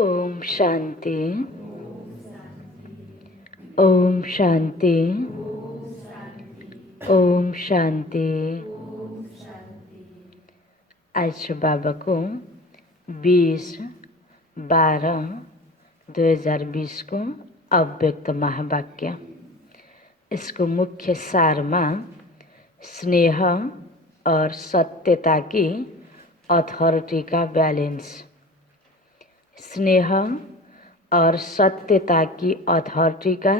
ओम शांति। ओम शांति। ओम शांति। आज बाबा को 20/12/2020 को अव्यक्त महावाक्य। इसको मुख्य सार में स्नेह और सत्यता की अथॉरिटी का बैलेंस। स्नेह और सत्यता की अथॉरिटी का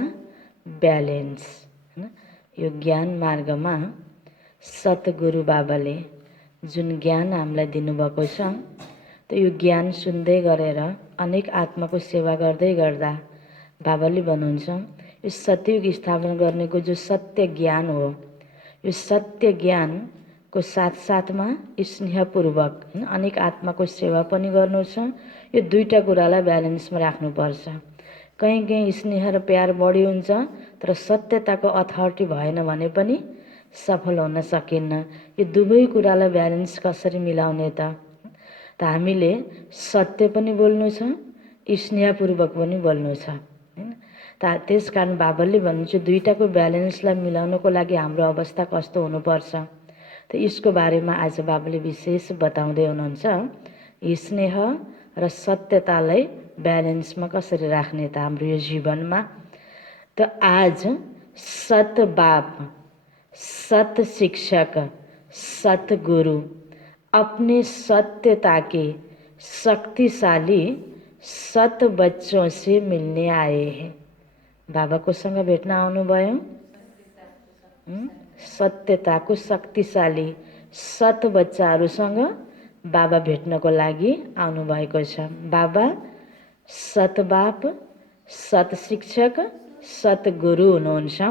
बैलेंस है ना। यो ज्ञान मार्ग में सतगुरु बाबाले जुन ज्ञान हामीलाई दिनुभएको छ, तो यो ज्ञान सुन्दै गरेर अनेक आत्माको सेवा गर्दै गर्दा बाबाले भन्नुहुन्छ यो सतयुग स्थापना गर्नेको जो सत्य ज्ञान हो, यो सत्य ज्ञान को साथ साथ में स्नेहपूर्वक अनेक आत्मा को सेवा पनि गर्नु छ। यो दुईटा कुरालाई ब्यालेन्स में राख्नुपर्छ। कहीं कहीं स्नेह र प्यार बढी हुन्छ तर सत्यता को अथॉरिटी भएन भने पनि सफल हुन सकिन्न। यो दुवै कुरालाई ब्यालेन्स कसरी मिलाउने त हामीले सत्य पनि बोल्नु छ, स्नेहपूर्वक पनि बोल्नु छ हैन। त्यसकारण बाबाले भन्नुहुन्छ दुईटाको ब्यालेन्सलाई मिलाउनको लागि हाम्रो अवस्था कस्तो हुनुपर्छ। तो इसको बारे में आज बाबाले विशेष बताउँदै हुनुहुन्छ। स्नेह र सत्यतालाई बैलेंस में कसरी राख्ने त हाम्रो यो जीवन में। तो आज सत बाप, सत शिक्षक, सत गुरु अपने सत्यता के शक्तिशाली सत बच्चों से मिलने आए हैं। बाबा को संग भेट्न आउनुभयो। सत्यता को शक्तिशाली सत बच्चाहरूसँग बाबा भेट्नको लागि आउनुभएको छ। बाबा सत बाप, सत शिक्षक, सत गुरु हुनुहुन्छ।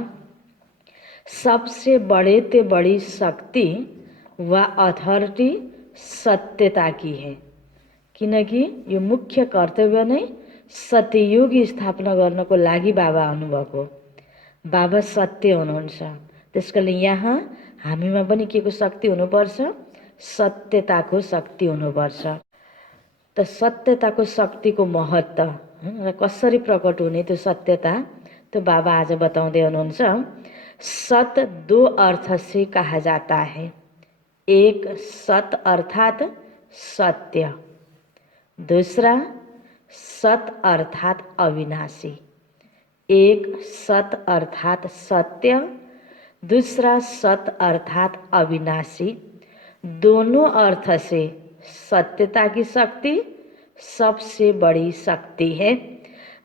सबसे बड़े ते बड़ी शक्ति व अथॉरिटी सत्यता की है, किनकि यो मुख्य कर्तव्य नै सत्ययुग स्थापना गर्नको लागि बाबा आउनुभएको। बाबा सत्य हुनुहुन्छ, त्यसकारण यहाँ हामीमा पनि के को शक्ति हुनुपर्छ? सत्यता को शक्ति हुनुपर्छ। त सत्यता को शक्ति को महत्व र कसरी प्रकट हुने त्यो सत्यता तो बाबा आज बताउँदै हुनुहुन्छ। सत दो अर्थ से कहा जाता है। एक सत अर्थात सत्य, दूसरा सत अर्थात अविनाशी। एक सत अर्थात सत्य, दूसरा सत अर्थात अविनाशी। दोनों अर्थ से सत्यता की शक्ति सबसे बड़ी शक्ति है।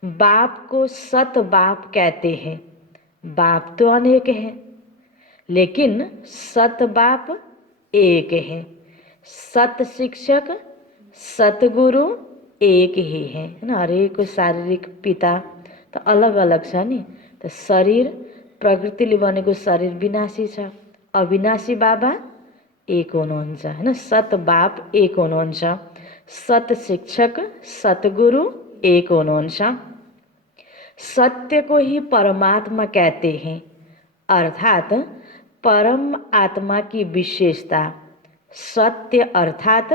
बाप को सत बाप कहते हैं। बाप तो अनेक हैं, लेकिन सत बाप एक है। सत शिक्षक, सतगुरु एक ही है ना। हरेक शारीरिक पिता तो अलग अलग छ नि। तो शरीर प्रकृतिले बनेको शरीर विनाशी छ, अविनाशी बाबा एक हुनुहुन्छ हैन। सत बाप एक हुनुहुन्छ, सत शिक्षक सतगुरु एक हुनुहुन्छ। सत्य को ही परमात्मा कहते हैं, अर्थात परम आत्मा की विशेषता सत्य अर्थात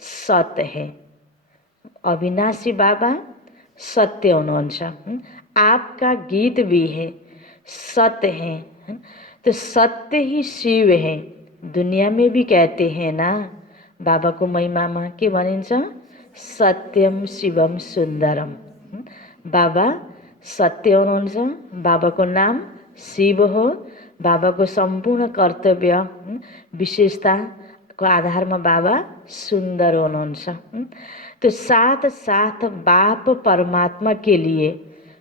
सत्य है। अविनाशी बाबा सत्य हुनुहुन्छ। आपका गीत भी है, सत्य है। तो सत्य ही शिव है, दुनिया में भी कहते हैं ना। बाबा को महिमा में के भनिन्छ? सत्यम शिवम सुंदरम। बाबा सत्य हुनुहुन्छ, बाबा को नाम शिव हो। बाबा को संपूर्ण कर्तव्य विशेषता को आधार में बाबा सुंदर हुनुहुन्छ। तो साथ साथ बाप परमात्मा के लिए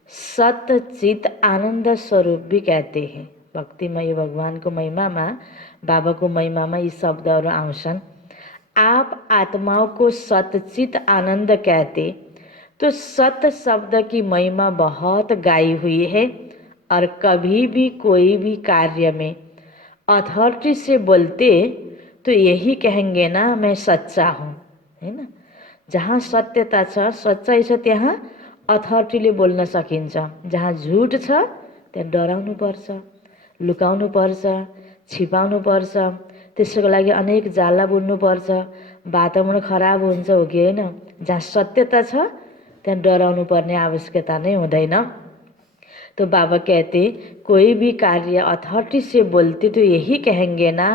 सत चित आनंद स्वरूप भी कहते हैं। भक्तिमय भगवान को महिमा में, बाबा को महिमा में ये शब्दहरू आउँछन्। आप आत्माओं को सतचित आनंद कहते, तो सत शब्द की महिमा बहुत गाई हुई है। और कभी भी कोई भी कार्य में अथॉरिटी से बोलते तो यही कहेंगे ना, मैं सच्चा हूँ, है ना। जहाँ सत्यता छ, सच्चाई छ, त्यहाँ अथॉरिटीले बोल्न सकिन्छ। जहाँ झुट छ त्यहाँ डराउनु पर्छ, लुकाउनु पर्छ, छिपाउनु पर्छ। त्यसको लागि अनेक जाला बुन्नु पर्छ, वातावरण खराब हुन्छ, हो कि होइन। जहाँ सत्यता छ त्यहाँ डराउनु पर्ने आवश्यकता नै हुँदैन। तो बाबा कहते कोई भी कार्य अथॉरिटी से बोलते तो यही कहेंगे ना,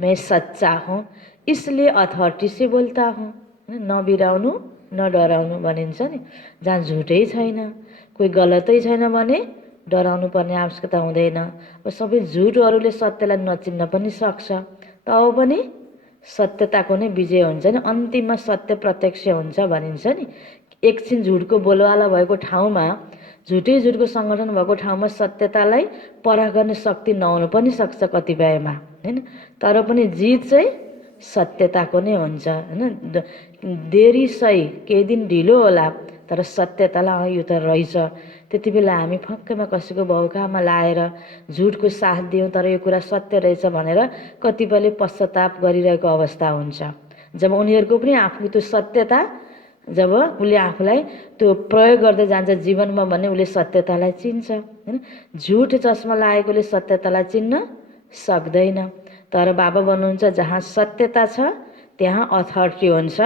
मैं सच्चा हूँ इसलिए अथॉरिटी से बोलता हूँ। नबिराउनु न डराउनु भनिन्छ नि, जहाँ झुटै छैन, कोही गलतै छैन भने डराउनु पर्ने आवश्यकता हुँदैन। अब सबै झुटहरूले सत्यलाई नचिन्न पनि सक्छ, तब पनि सत्यताको नै विजय हुन्छ नि, अन्तिममा सत्य प्रत्यक्ष हुन्छ भनिन्छ नि। एकछिन झुटको बोलवाला भएको ठाउँमा, झुटै झुटको सङ्गठन भएको ठाउँमा सत्यतालाई परख गर्ने शक्ति नहुनु पनि सक्छ कतिपयमा, हैन। तर पनि जित चाहिँ सत्यताको नै हुन्छ, हैन। देरी सही, केही दिन ढिलो होला, तर सत्यतालाई यो त रहेछ, त्यति बेला हामी फक्कैमा कसैको भौकामा लाएर झुटको साथ दियौँ तर यो कुरा सत्य रहेछ भनेर कतिपयले पश्चाताप गरिरहेको अवस्था हुन्छ। जब उनीहरूको पनि आफूको त्यो सत्यता, जब उसले आफूलाई त्यो प्रयोग गर्दै जान्छ जीवनमा भने उसले सत्यतालाई चिन्छ, हैन। झुट चस्मा लागेकोले सत्यतालाई चिन्न सक्दैन। तर बाबा भन्नुहुन्छ जहाँ सत्यता छ त्यहाँ अथॉरिटी हुन्छ।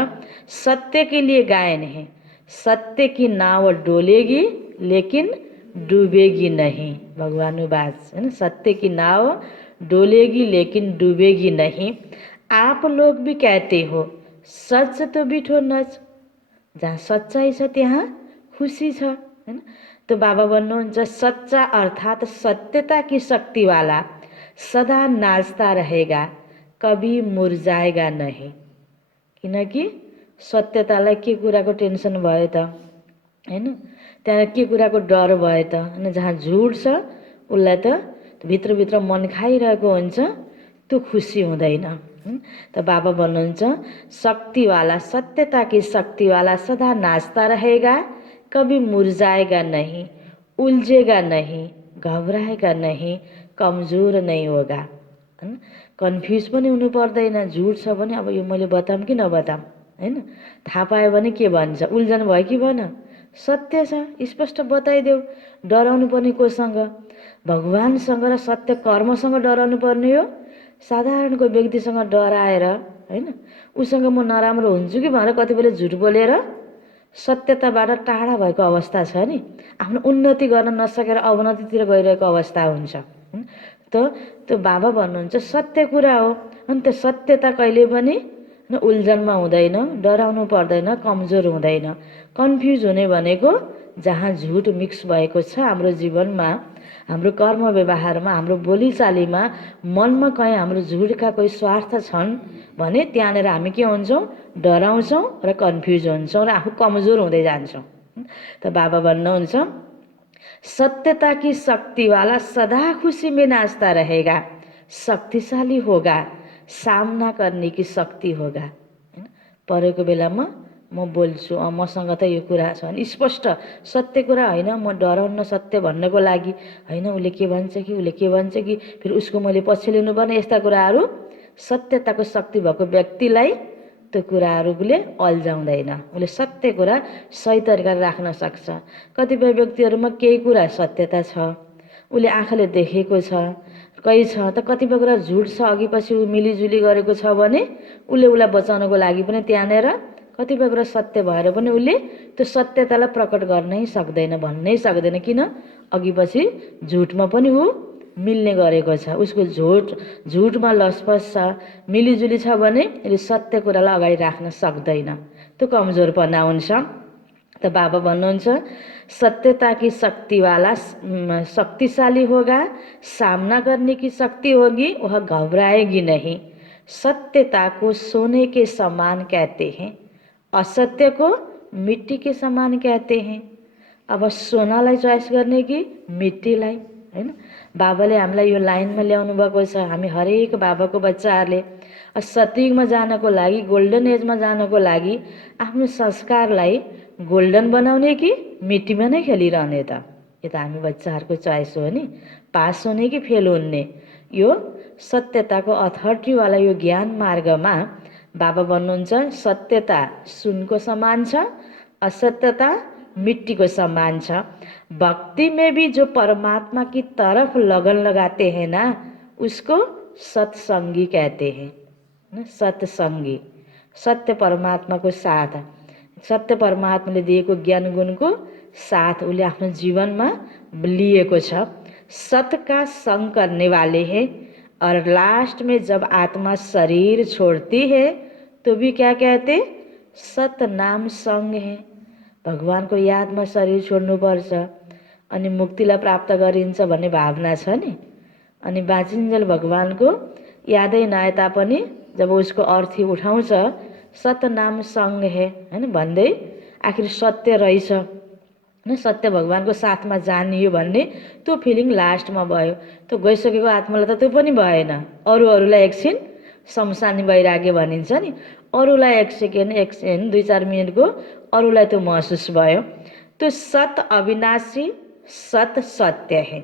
सत्य के लिए गाए नहीं, सत्य की नाव डोलेगी लेकिन डूबेगी नहीं, भगवानु बाज, है ना। सत्य की नाव डोलेगी लेकिन डूबेगी नहीं। आप लोग भी कहते हो सच तो बिठो नच, जहाँ सच्चाइ छ त्यहाँ खुसी छ, हैन। तो बाबा भन्नुहुन्छ सच्चा अर्थात सत्यता की शक्ति वाला सदा नाचता रहेगा, कभी मुरझाएगा नहीं। किनकि सत्यतालाई के कुराको टेन्सन भयो त, हैन। त्यहाँ के कुराको डर भयो त, हैन। जहाँ झुट छ उसलाई त भित्रभित्र मन खाइरहेको हुन्छ, त्यो खुसी हुँदैन। त बाबा भन्नुहुन्छ शक्तिवाला, सत्यता की शक्तिवाला सदा नाचता रहेगा, कभी मुरझाएगा नहीं, उलझेगा नहीं, घबराएगा नहीं, कमजोर नहीं होगा। कन्फ्युज पनि हुनु पर्दैन। झुट छ भने अब यो मैले बताऊँ कि नबताऊँ, हैन। थाहा पायो भने के भन्छ, उल्झन भयो कि भन, सत्य छ स्पष्ट बताइदेऊ। डराउनु पर्ने कोसँग, भगवानसँग र सत्य कर्मसँग डराउनु पर्ने हो। साधारण कोही व्यक्तिसँग डराएर, हैन, उसँग म नराम्रो हुन्छु कि भनेर कतिपयले झुट बोलेर सत्यताबाट टाढा भएको अवस्था छ नि। आफ्नो उन्नति गर्न नसकेर अवनतितिर गइरहेको अवस्था हुन्छ। त्यो बाबा भन्नुहुन्छ सत्य कुरा हो, अनि त्यो सत्यता कहिले पनि उल्झनमा हुँदैन, डराउनु पर्दैन, कमजोर हुँदैन। कन्फ्युज हुने भनेको जहाँ झुट मिक्स भएको छ हाम्रो जीवनमा, हाम्रो कर्म व्यवहारमा, हाम्रो बोलीचालीमा, मनमा कहीँ हाम्रो झुटका कोही स्वार्थ छन् भने त्यहाँनिर हामी के हुन्छौँ, डराउँछौँ र कन्फ्युज हुन्छौँ र आफू कमजोर हुँदै जान्छौँ। त बाबा भन्नुहुन्छ सत्यता की शक्ति वाला सदा खुशी में नाचता रहेगा, शक्तिशाली होगा, सामना करने की शक्ति होगा। परेको बेलामा म बोल्छु, मसँग त यो कुरा छ भने स्पष्ट सत्य कुरा होइन, म डराउन सत्य भन्नको लागि होइन, उसले के भन्छ कि उसले के भन्छ कि फेरि उसको मैले पछि लिनुपर्ने, यस्ता कुराहरू सत्यताको शक्ति भएको व्यक्तिलाई त्यो कुराहरूले अल्झाउँदैन। उसले सत्य कुरा सही तरिकाले राख्न सक्छ। कतिपय व्यक्तिहरूमा केही कुरा सत्यता छ, उसले आँखाले देखेको छ, कहीँ छ त कतिपय कुरा झुट छ, अघि पछि ऊ मिलिजुली गरेको छ भने उसले उसलाई बचाउनको लागि पनि त्यहाँनिर कतिपय कुरा सत्य भएर पनि उसले त्यो सत्यतालाई प्रकट गर्नै सक्दैन, भन्नै सक्दैन। किन? अघि पछि झुटमा पनि ऊ मिल्ने गरेको छ, उसको झुटमा लसपस छ, मिलिजुली छ भने यसले सत्य कुरालाई अगाडि राख्न सक्दैन, त्यो कमजोरपना हुन्छ। त बाबा भन्नुहुन्छ सत्यता की शक्ति वाला शक्तिशाली होगा, सामना करने की शक्ति होगी, वह घबराएगी नहीं। सत्यता को सोने के समान कहते हैं, असत्य को मिट्टी के समान कहते हैं। अब सोनालाई चोइस गर्ने कि मिट्टीलाई, हैन। बाबाले हामीलाई यो लाइनमा ल्याउनु भएको छ। हामी हरेक बाबाको बच्चाहरूले सतयुगमा जानको लागि, गोल्डन एजमा जानको लागि आफ्नो संस्कारलाई गोल्डन बनाउने कि मिट्टीमा नै खेलिरहने त? यो त हामी बच्चाहरूको चोइस हो नि, पास हुने कि फेल हुने। यो सत्यताको अथॉरिटीवाला यो ज्ञान मार्गमा बाबा भन्नुहुन्छ सत्यता सुनको समान छ, असत्यता मिट्टी को समान छ। भक्ति में भी जो परमात्मा की तरफ लगन लगाते हैं ना, उसको सत्संगी कहते हैं। सत्संगी, सत्य परमात्मा को साथ, सत्य परमात्माले दिएको ज्ञान गुणको साथ उसले आफ्नो जीवनमा लिएको छ। सत का संग करने वाले हैं और लास्ट में जब आत्मा शरीर छोड़ती है तो भी क्या कहते, सत नाम संग है। भगवानको यादमा शरीर छोड्नुपर्छ अनि मुक्तिलाई प्राप्त गरिन्छ भन्ने भावना छ नि। अनि बाँचिन्जेल भगवानको यादै नआए तापनि जब उसको अर्थी उठाउँछ सत नाम संग है हैन भन्दै आखिर सत्य रहेछ हैन, सत्य भगवानको साथमा जानियो भन्ने त्यो फिलिङ लास्टमा भयो। त्यो गइसकेको आत्मालाई त त्यो पनि भएन। अरूलाई एकछिन शमशानी वैराग्य भनिन्छ नि, अरूलाई एक सेकेन्ड 2-4 मिनटको अरूलाई त्यो महसुस भयो। त्यो सत अविनाशी, सत सत्य है।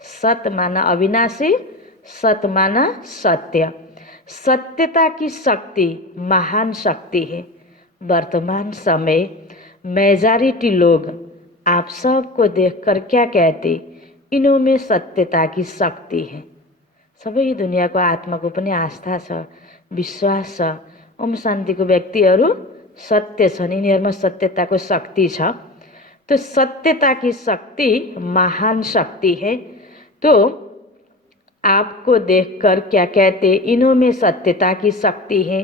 सत माना अविनाशी, सत माना सत्य। सत्यता की शक्ति महान शक्ति है। वर्तमान समय मेजॉरिटी लोग आप सबको देखकर क्या कहते, इनों में सत्यता की शक्ति है। सबै दुनियाँको आत्माको पनि आस्था छ, विश्वास छ। ओम शान्तिको व्यक्तिहरू सत्य छन्, यिनीहरूमा सत्यताको शक्ति छ। तो सत्यता की शक्ति महान शक्ति है। तो आपको देखकर क्या कहते, इन्हों में सत्यता की शक्ति है।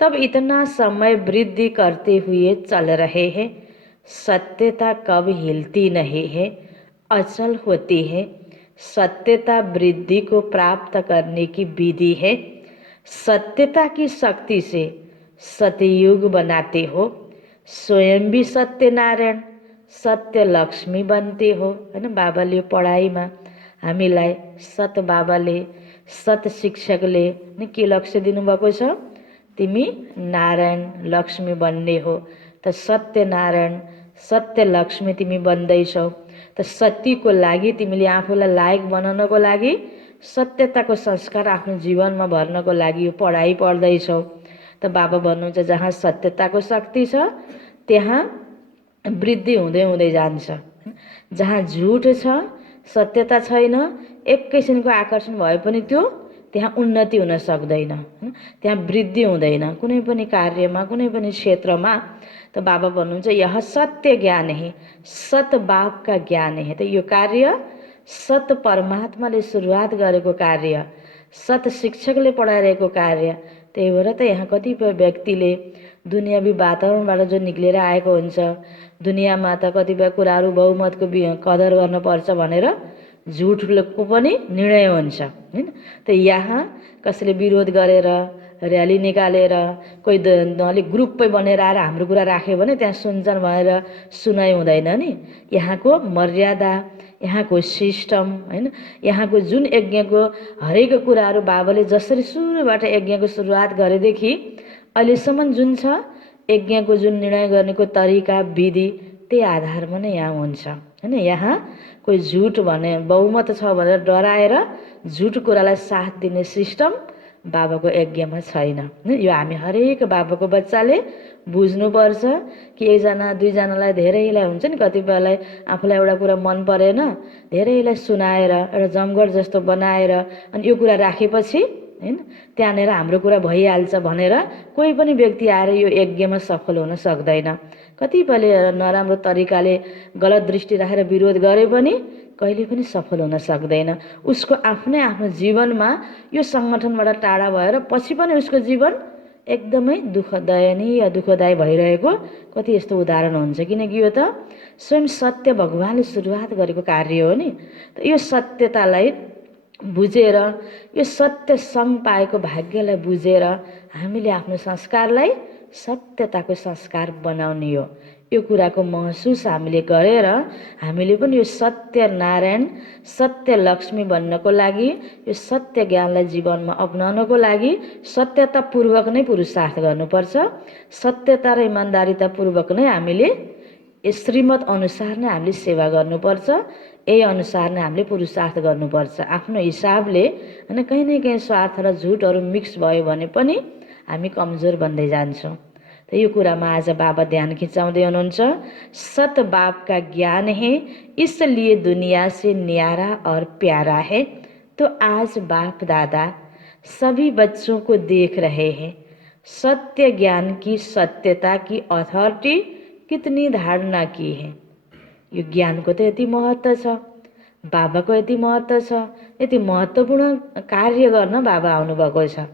तब इतना समय वृद्धि करते हुए चल रहे हैं। सत्यता कब हिलती नहीं है, अचल होती है। सत्यता वृद्धि को प्राप्त करने की विधि है। सत्यता की शक्ति से सतयुग बनाते हो, स्वयं भी सत्यनारायण, सत्य लक्ष्मी बनते हो हैन। बाबाले पढाइमा हामीलाई सत बाबाले, सत शिक्षकले नि के लक्ष्य दिनुभएको छ, तिमी नारायण लक्ष्मी बन्ने हो। त सत्य नारायण सत्य लक्ष्मी तिमी बन्दैछौ। त सत्यको लागि तिमीले आफूलाई लायक बनाउनको लागि सत्यताको संस्कार आफ्नो जीवनमा भर्नको लागि यो पढाइ पढ्दैछौ। त बाबा भन्नुहुन्छ जहाँ सत्यताको शक्ति छ त्यहाँ वृद्धि हुँदै हुँदै जान्छ। जहाँ झुट छ, सत्यता छैन, एकैछिनको आकर्षण भए पनि त्यो त्यहाँ उन्नति हुन सक्दैन, त्यहाँ वृद्धि हुँदैन कुनै पनि कार्यमा, कुनै पनि क्षेत्रमा। त बाबा भन्नुहुन्छ यह सत्य ज्ञान है, सत बाप का ज्ञान है। त यो कार्य सत परमात्माले सुरुवात गरेको कार्य, सत शिक्षकले पढाइरहेको कार्य। त्यही भएर त यहाँ कतिपय व्यक्तिले दुनियावी वातावरणबाट जो निक्लेर आएको हुन्छ, दुनियाँमा त कतिपय कुराहरू बहुमतको कदर गर्नुपर्छ भनेर झुटको पनि निर्णय हुन्छ हैन। त यहाँ कसैले विरोध गरेर र्याली निकालेर कोही अलिक ग्रुपै बनेर आएर हाम्रो कुरा राख्यो भने त्यहाँ सुन्छन् भनेर सुनाइ हुँदैन नि। यहाँको मर्यादा, यहाँको सिस्टम हैन, यहाँको जुन यज्ञको हरेक कुराहरू बाबाले जसरी सुरुबाट यज्ञको सुरुवात गरेदेखि अहिलेसम्म जुन छ यज्ञको जुन निर्णय गर्नेको तरिका, विधि, त्यही आधारमा नै यहाँ हुन्छ हैन। यहाँ कोही झुट भने बहुमत छ भनेर डराएर झुट कुरालाई साथ दिने सिस्टम बाबाको यज्ञमा छैन। यो हामी हरेक बाबाको बच्चाले बुझ्नुपर्छ कि एकजना दुईजनालाई धेरैलाई हुन्छ नि, कतिपयलाई आफूलाई एउटा कुरा मन परेन, धेरैलाई सुनाएर एउटा जमघट जस्तो बनाएर अनि यो कुरा राखेपछि हैन त्यहाँनिर हाम्रो कुरा भइहाल्छ भनेर कोही पनि व्यक्ति आएर यो यज्ञमा सफल हुन सक्दैन। कतिपयले नराम्रो तरिकाले गलत दृष्टि राखेर विरोध गरे पनि कहिले पनि सफल हुन सक्दैन। उसको आफ्नो जीवनमा यो सङ्गठनबाट टाढा भएर पछि पनि उसको जीवन एकदमै दयनीय दुःखदायी भइरहेको कति यस्तो उदाहरण हुन्छ। किनकि यो त स्वयं सत्य भगवानले सुरुवात गरेको कार्य हो नि। त यो सत्यतालाई बुझेर, यो सत्य सङ्ग पाएको भाग्यलाई बुझेर हामीले आफ्नो संस्कारलाई सत्यताको संस्कार बनाउने हो। यो कुराको महसुस हामीले गरेर हामीले पनि यो सत्य नारायण, सत्य लक्ष्मी बन्नको लागि, यो सत्य ज्ञानलाई जीवनमा अपनाउनको लागि सत्यतापूर्वक नै पुरुषार्थ गर्नुपर्छ। सत्यता र इमान्दारितापूर्वक नै हामीले श्रीमत अनुसार नै हामीले सेवा गर्नुपर्छ। यही अनुसार नै हामीले पुरुषार्थ गर्नुपर्छ। आफ्नो हिसाबले हैन कहीँ न कहीँ स्वार्थ र झुटहरू मिक्स भयो भने पनि हामी कमजोर बन्दै जान्छौँ। त यो कुरामा आज बाबा ध्यान खिचाउँदै हुनुहुन्छ। सत बाप का ज्ञान है, इसलिए दुनिया से न्यारा और प्यारा है। तो आज बाप दादा सभी बच्चों को देख रहे हैं। सत्य ज्ञान की, सत्यता की अथॉरिटी कितनी धारणा की है। यो ज्ञानको त यति महत्त्व छ, बाबाको यति महत्त्व छ, यति महत्त्वपूर्ण कार्य गर्न बाबा आउनुभएको छ।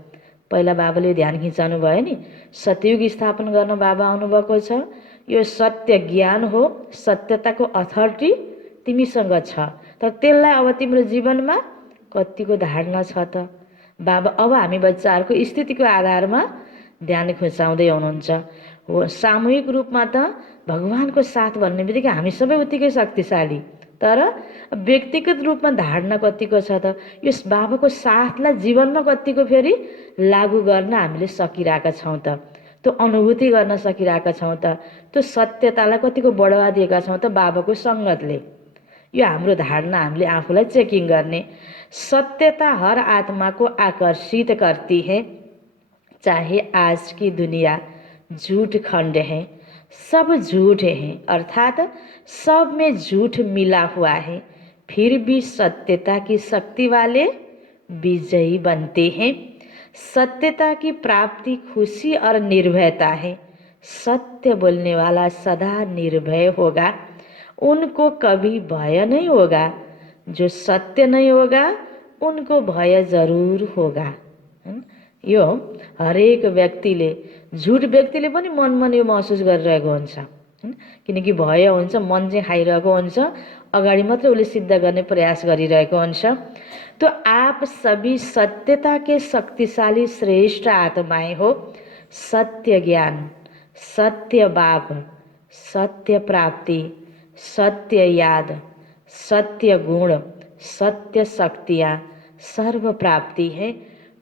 पहिला बाबाले ध्यान खिचाउनु भयो नि, सतयुग स्थापन गर्न बाबा आउनुभएको छ। यो सत्य ज्ञान हो, सत्यताको अथोरिटी तिमीसँग छ, तर त्यसलाई अब तिम्रो जीवनमा कतिको धारणा छ त। बाबा अब हामी बच्चाहरूको स्थितिको आधारमा ध्यान खुचाउँदै हुनुहुन्छ। हो, सामूहिक रूपमा त भगवानको साथ भन्ने बित्तिकै हामी सबै उत्तिकै शक्तिशाली, तर व्यक्तिगत रूपमा धारणा कतिको छ त, यस बाबाको साथलाई जीवनमा कतिको फेरि लागू गर्न हामीले सकिरहेका छौँ त, त्यो अनुभूति गर्न सकिरहेका छौँ त, त्यो सत्यतालाई कतिको बढावा दिएका छौँ त बाबाको सङ्गतले। यो हाम्रो धारणा हामीले आफूलाई चेकिङ गर्ने। सत्यता हर आत्मा को आकर्षित करती है, चाहे आज की दुनिया झूठ खंड है, सब झूठ है, अर्थात सब में झूठ मिला हुआ है, फिर भी सत्यता की शक्ति वाले विजयी बनते हैं। सत्यता की प्राप्ति खुशी और निर्भयता है। सत्य बोलने वाला सदा निर्भय होगा, उनको कभी भय नहीं होगा। जो सत्य नहीं होगा उनको भय जरूर होगा। यो हरेक व्यक्तिले, झुट व्यक्तिले पनि मनमा यो महसुस गरिरहेको हुन्छ, किनकि भय हुन्छ, मन चाहिँ खाइरहेको हुन्छ, अगाडि मात्रै उसले सिद्ध गर्ने प्रयास गरिरहेको हुन्छ। तो आप सभी सत्यता के शक्तिशाली श्रेष्ठ आत्माएं हो। सत्य ज्ञान, सत्य बाप, सत्य प्राप्ति, सत्य याद, सत्य गुण, सत्य शक्तियाँ सर्व प्राप्ति है।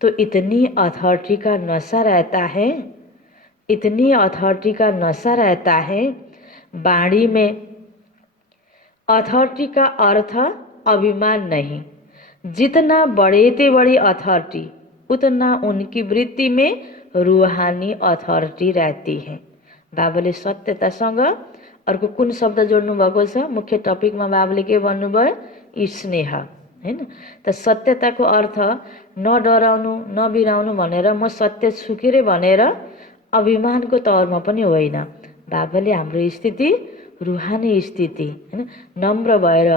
तो इतनी अथॉरिटी का नशा रहता है, इतनी अथॉरिटी का नशा रहता है। वाणी में अथॉरिटी का अर्थ अभिमान नहीं, जितना बड़े ते बड़ी अथॉरिटी उतना उनकी वृत्ति में रूहानी अथॉरिटी रहती है। बाबाले सत्यतासँग अर्को कुन शब्द जोड्नु भएको छ? मुख्य टपिकमा बाबाले के भन्नुभयो? स्नेह, हैन? त सत्यताको अर्थ नडराउनु, नबिराउनु भनेर म सत्य छु के रे भनेर अभिमानको तौरमा पनि होइन। बाबाले हाम्रो स्थिति रूहानी स्थिति, हैन, नम्र भएर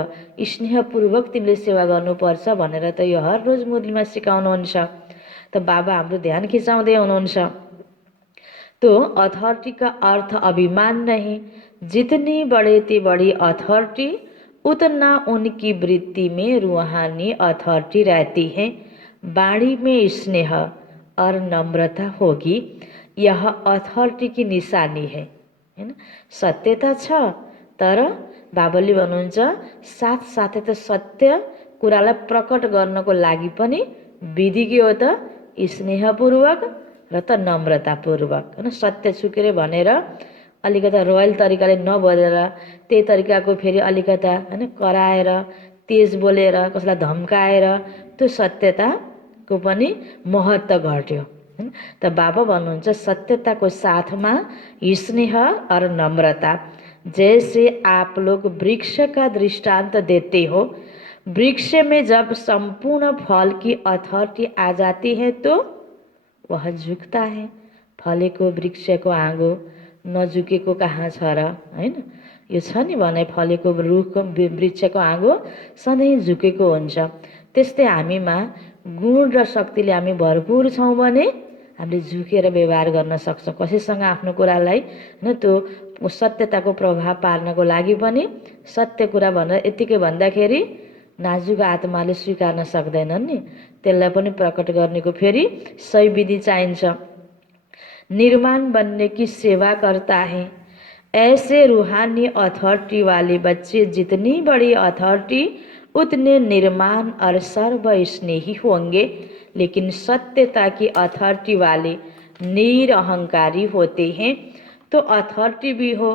स्नेहपूर्वक तिमीले सेवा गर्नुपर्छ भनेर त यो हर रोज मुरलीमा सिकाउनुहुन्छ। त बाबा हाम्रो ध्यान खिचाउँदै हुनुहुन्छ। तो अथॉरिटी का अर्थ अभिमान नहीं, जितनी बड़े ते बड़ी अथॉरिटी उतना उनकी वृत्ति में रूहानी अथॉरिटी रहती है। वाणी में स्नेह और नम्रता होगी, यह अथॉरिटी की निशानी है, हैन? सत्यता छ, तर बाबाले भन्नुहुन्छ साथसाथै त सत्य कुरालाई प्रकट गर्नको लागि पनि विधि के हो त? स्नेहपूर्वक र त नम्रतापूर्वक, हैन? सत्य छुकेर भनेर अलिकता रोयल तरिकाले नबोलेर त्यही तरिकाको फेरि अलिकता, हैन, कराएर तेज बोलेर कसैलाई धम्काएर त्यो सत्यताको पनि महत्त्व घट्यो, हैन? त बाबा भन्नुहुन्छ सत्यताको साथमा स्नेह और नम्रता। जैसे आप लोग वृक्ष का दृष्टांत देते हो, वृक्ष में जब संपूर्ण फल की अथॉरिटी आ जाती है तो वह झुक्ता है। फलेको वृक्षको आगो नझुकेको कहाँ छ र, हैन? यो छ नि भने फलेको रुखको वृक्षको आगो सधैँ झुकेको हुन्छ। त्यस्तै हामीमा गुण र शक्तिले हामी भरपुर छौँ भने हामीले झुकेर व्यवहार गर्न सक्छौँ। कसैसँग आफ्नो कुरालाई, हैन, त्यो सत्यताको प्रभाव पार्नको लागि पनि सत्य कुरा भनेर यतिकै भन्दाखेरि नाजुक आत्माले स्वीकार्न सक्दैनन् नि, त्यसलाई पनि प्रकट गर्नेको फेरि सही विधि चाहिन्छ। निर्माण बनने की सेवा करता है। ऐसे रूहानी अथॉरिटी वाले बच्चे जितनी बड़ी अथॉरिटी उतने निर्माण और सर्व स्नेही होंगे, लेकिन सत्यता की अथॉरिटी वाले निरअहंकारी होते हैं। तो अथॉरिटी भी हो,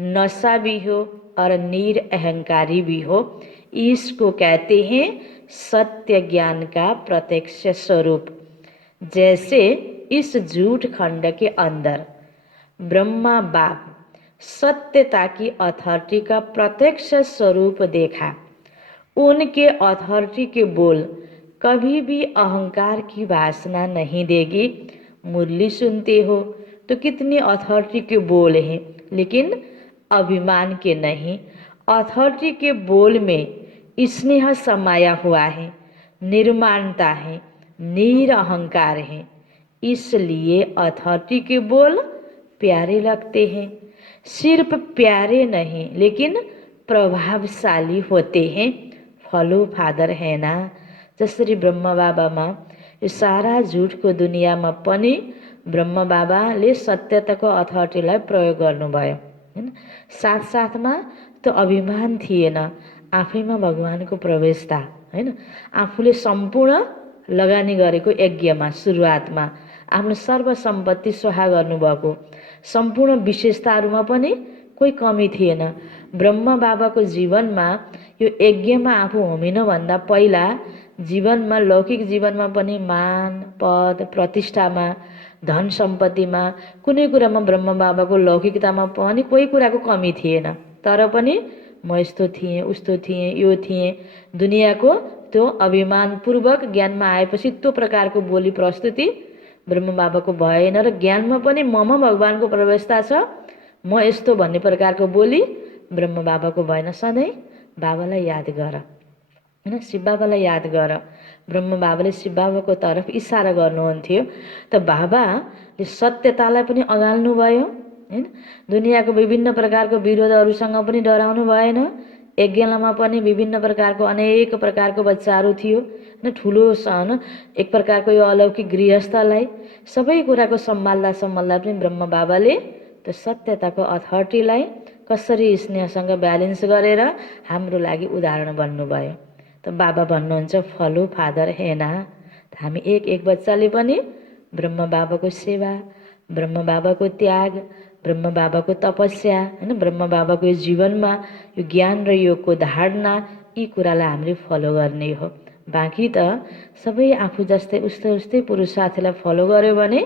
नशा भी हो और निरअहंकारी भी हो, इसको कहते हैं सत्य ज्ञान का प्रत्यक्ष स्वरूप। जैसे इस झूठ खंड के अंदर ब्रह्मा बाप सत्यता की अथॉरिटी का प्रत्यक्ष स्वरूप देखा, उनके अथॉरिटी के बोल कभी भी अहंकार की वासना नहीं देगी। मुरली सुनते हो तो कितनी अथॉरिटी के बोल हैं, लेकिन अभिमान के नहीं। अथॉरिटी के बोल में स्नेह समाया हुआ है, निर्माणता है, निरअहंकार है। इसलिए अथॉरिटी के बोल प्यारे लगते हैं। सिर्फ प्यारे नहीं लेकिन प्रभावशाली होते हैं। फलो फादर है ना, जसरी ब्रह्म बाबामा यो सारा झुटको दुनियाँमा पनि ब्रह्म बाबाले सत्यताको अथॉरिटीलाई प्रयोग गर्नुभयो हैन। साथसाथमा त्यो अभिमान थिएन, आफैमा भगवानको प्रवेशता हैन। आफूले सम्पूर्ण लगानी गरेको यज्ञमा सुरुवातमा आफ्नो सर्वसम्पत्ति स्वाहा गर्नुभएको, सम्पूर्ण विशेषताहरूमा पनि कोही कमी थिएन। ब्रह्म बाबाको जीवनमा यो यज्ञमा आफू होमिनुभन्दा पहिला जीवनमा, लौकिक जीवनमा पनि मान, पद, प्रतिष्ठामा, धन सम्पत्तिमा, कुनै कुरामा ब्रह्म बाबाको लौकिकतामा पनि कोही कुराको कमी थिएन। तर पनि म यस्तो थिएँ, उस्तो थिएँ, यो थिएँ, दुनियाँको त्यो अभिमानपूर्वक ज्ञानमा आएपछि त्यो प्रकारको बोली प्रस्तुति ब्रह्म बाबाको भएन। र ज्ञानमा पनि ममा भगवानको प्रवेशता छ, म यस्तो भन्ने प्रकारको बोली ब्रह्म बाबाको भएन। सधैँ बाबालाई याद गर हैन, शिव बाबालाई याद गर। ब्रह्म बाबाले शिव बाबाको तर्फ इसारा गर्नुहुन्थ्यो। त बाबाले सत्यतालाई पनि अगाल्नु भयो हैन। दुनियाँको विभिन्न प्रकारको विरोधहरूसँग पनि डराउनु भएन। यज्ञमा पनि विभिन्न प्रकारको अनेक प्रकारको बच्चाहरू थियो न, ठुलो सन एक प्रकारको यो अलौकिक गृहस्थलाई सबै कुराको सम्हाल्दा सम्हाल्दा पनि ब्रह्म बाबाले त्यो सत्यताको अथॉरिटीलाई कसरी स्नेहसँग ब्यालेन्स गरेर हाम्रो लागि उदाहरण बन्नुभयो। त बाबा भन्नुहुन्छ फलो फादर हेना। हामी एक बच्चाले पनि ब्रह्म बाबाको सेवा, ब्रह्म बाबाको त्याग, ब्रह्म बाबाको तपस्या हैन, ब्रह्म बाबाको यो जीवनमा यो ज्ञान र योगको धारणा, यी कुरालाई हामीले फलो गर्ने हो। बाँकी त सबै आफू जस्तै उस्तै पुरुष साथीलाई फलो गर्यो भने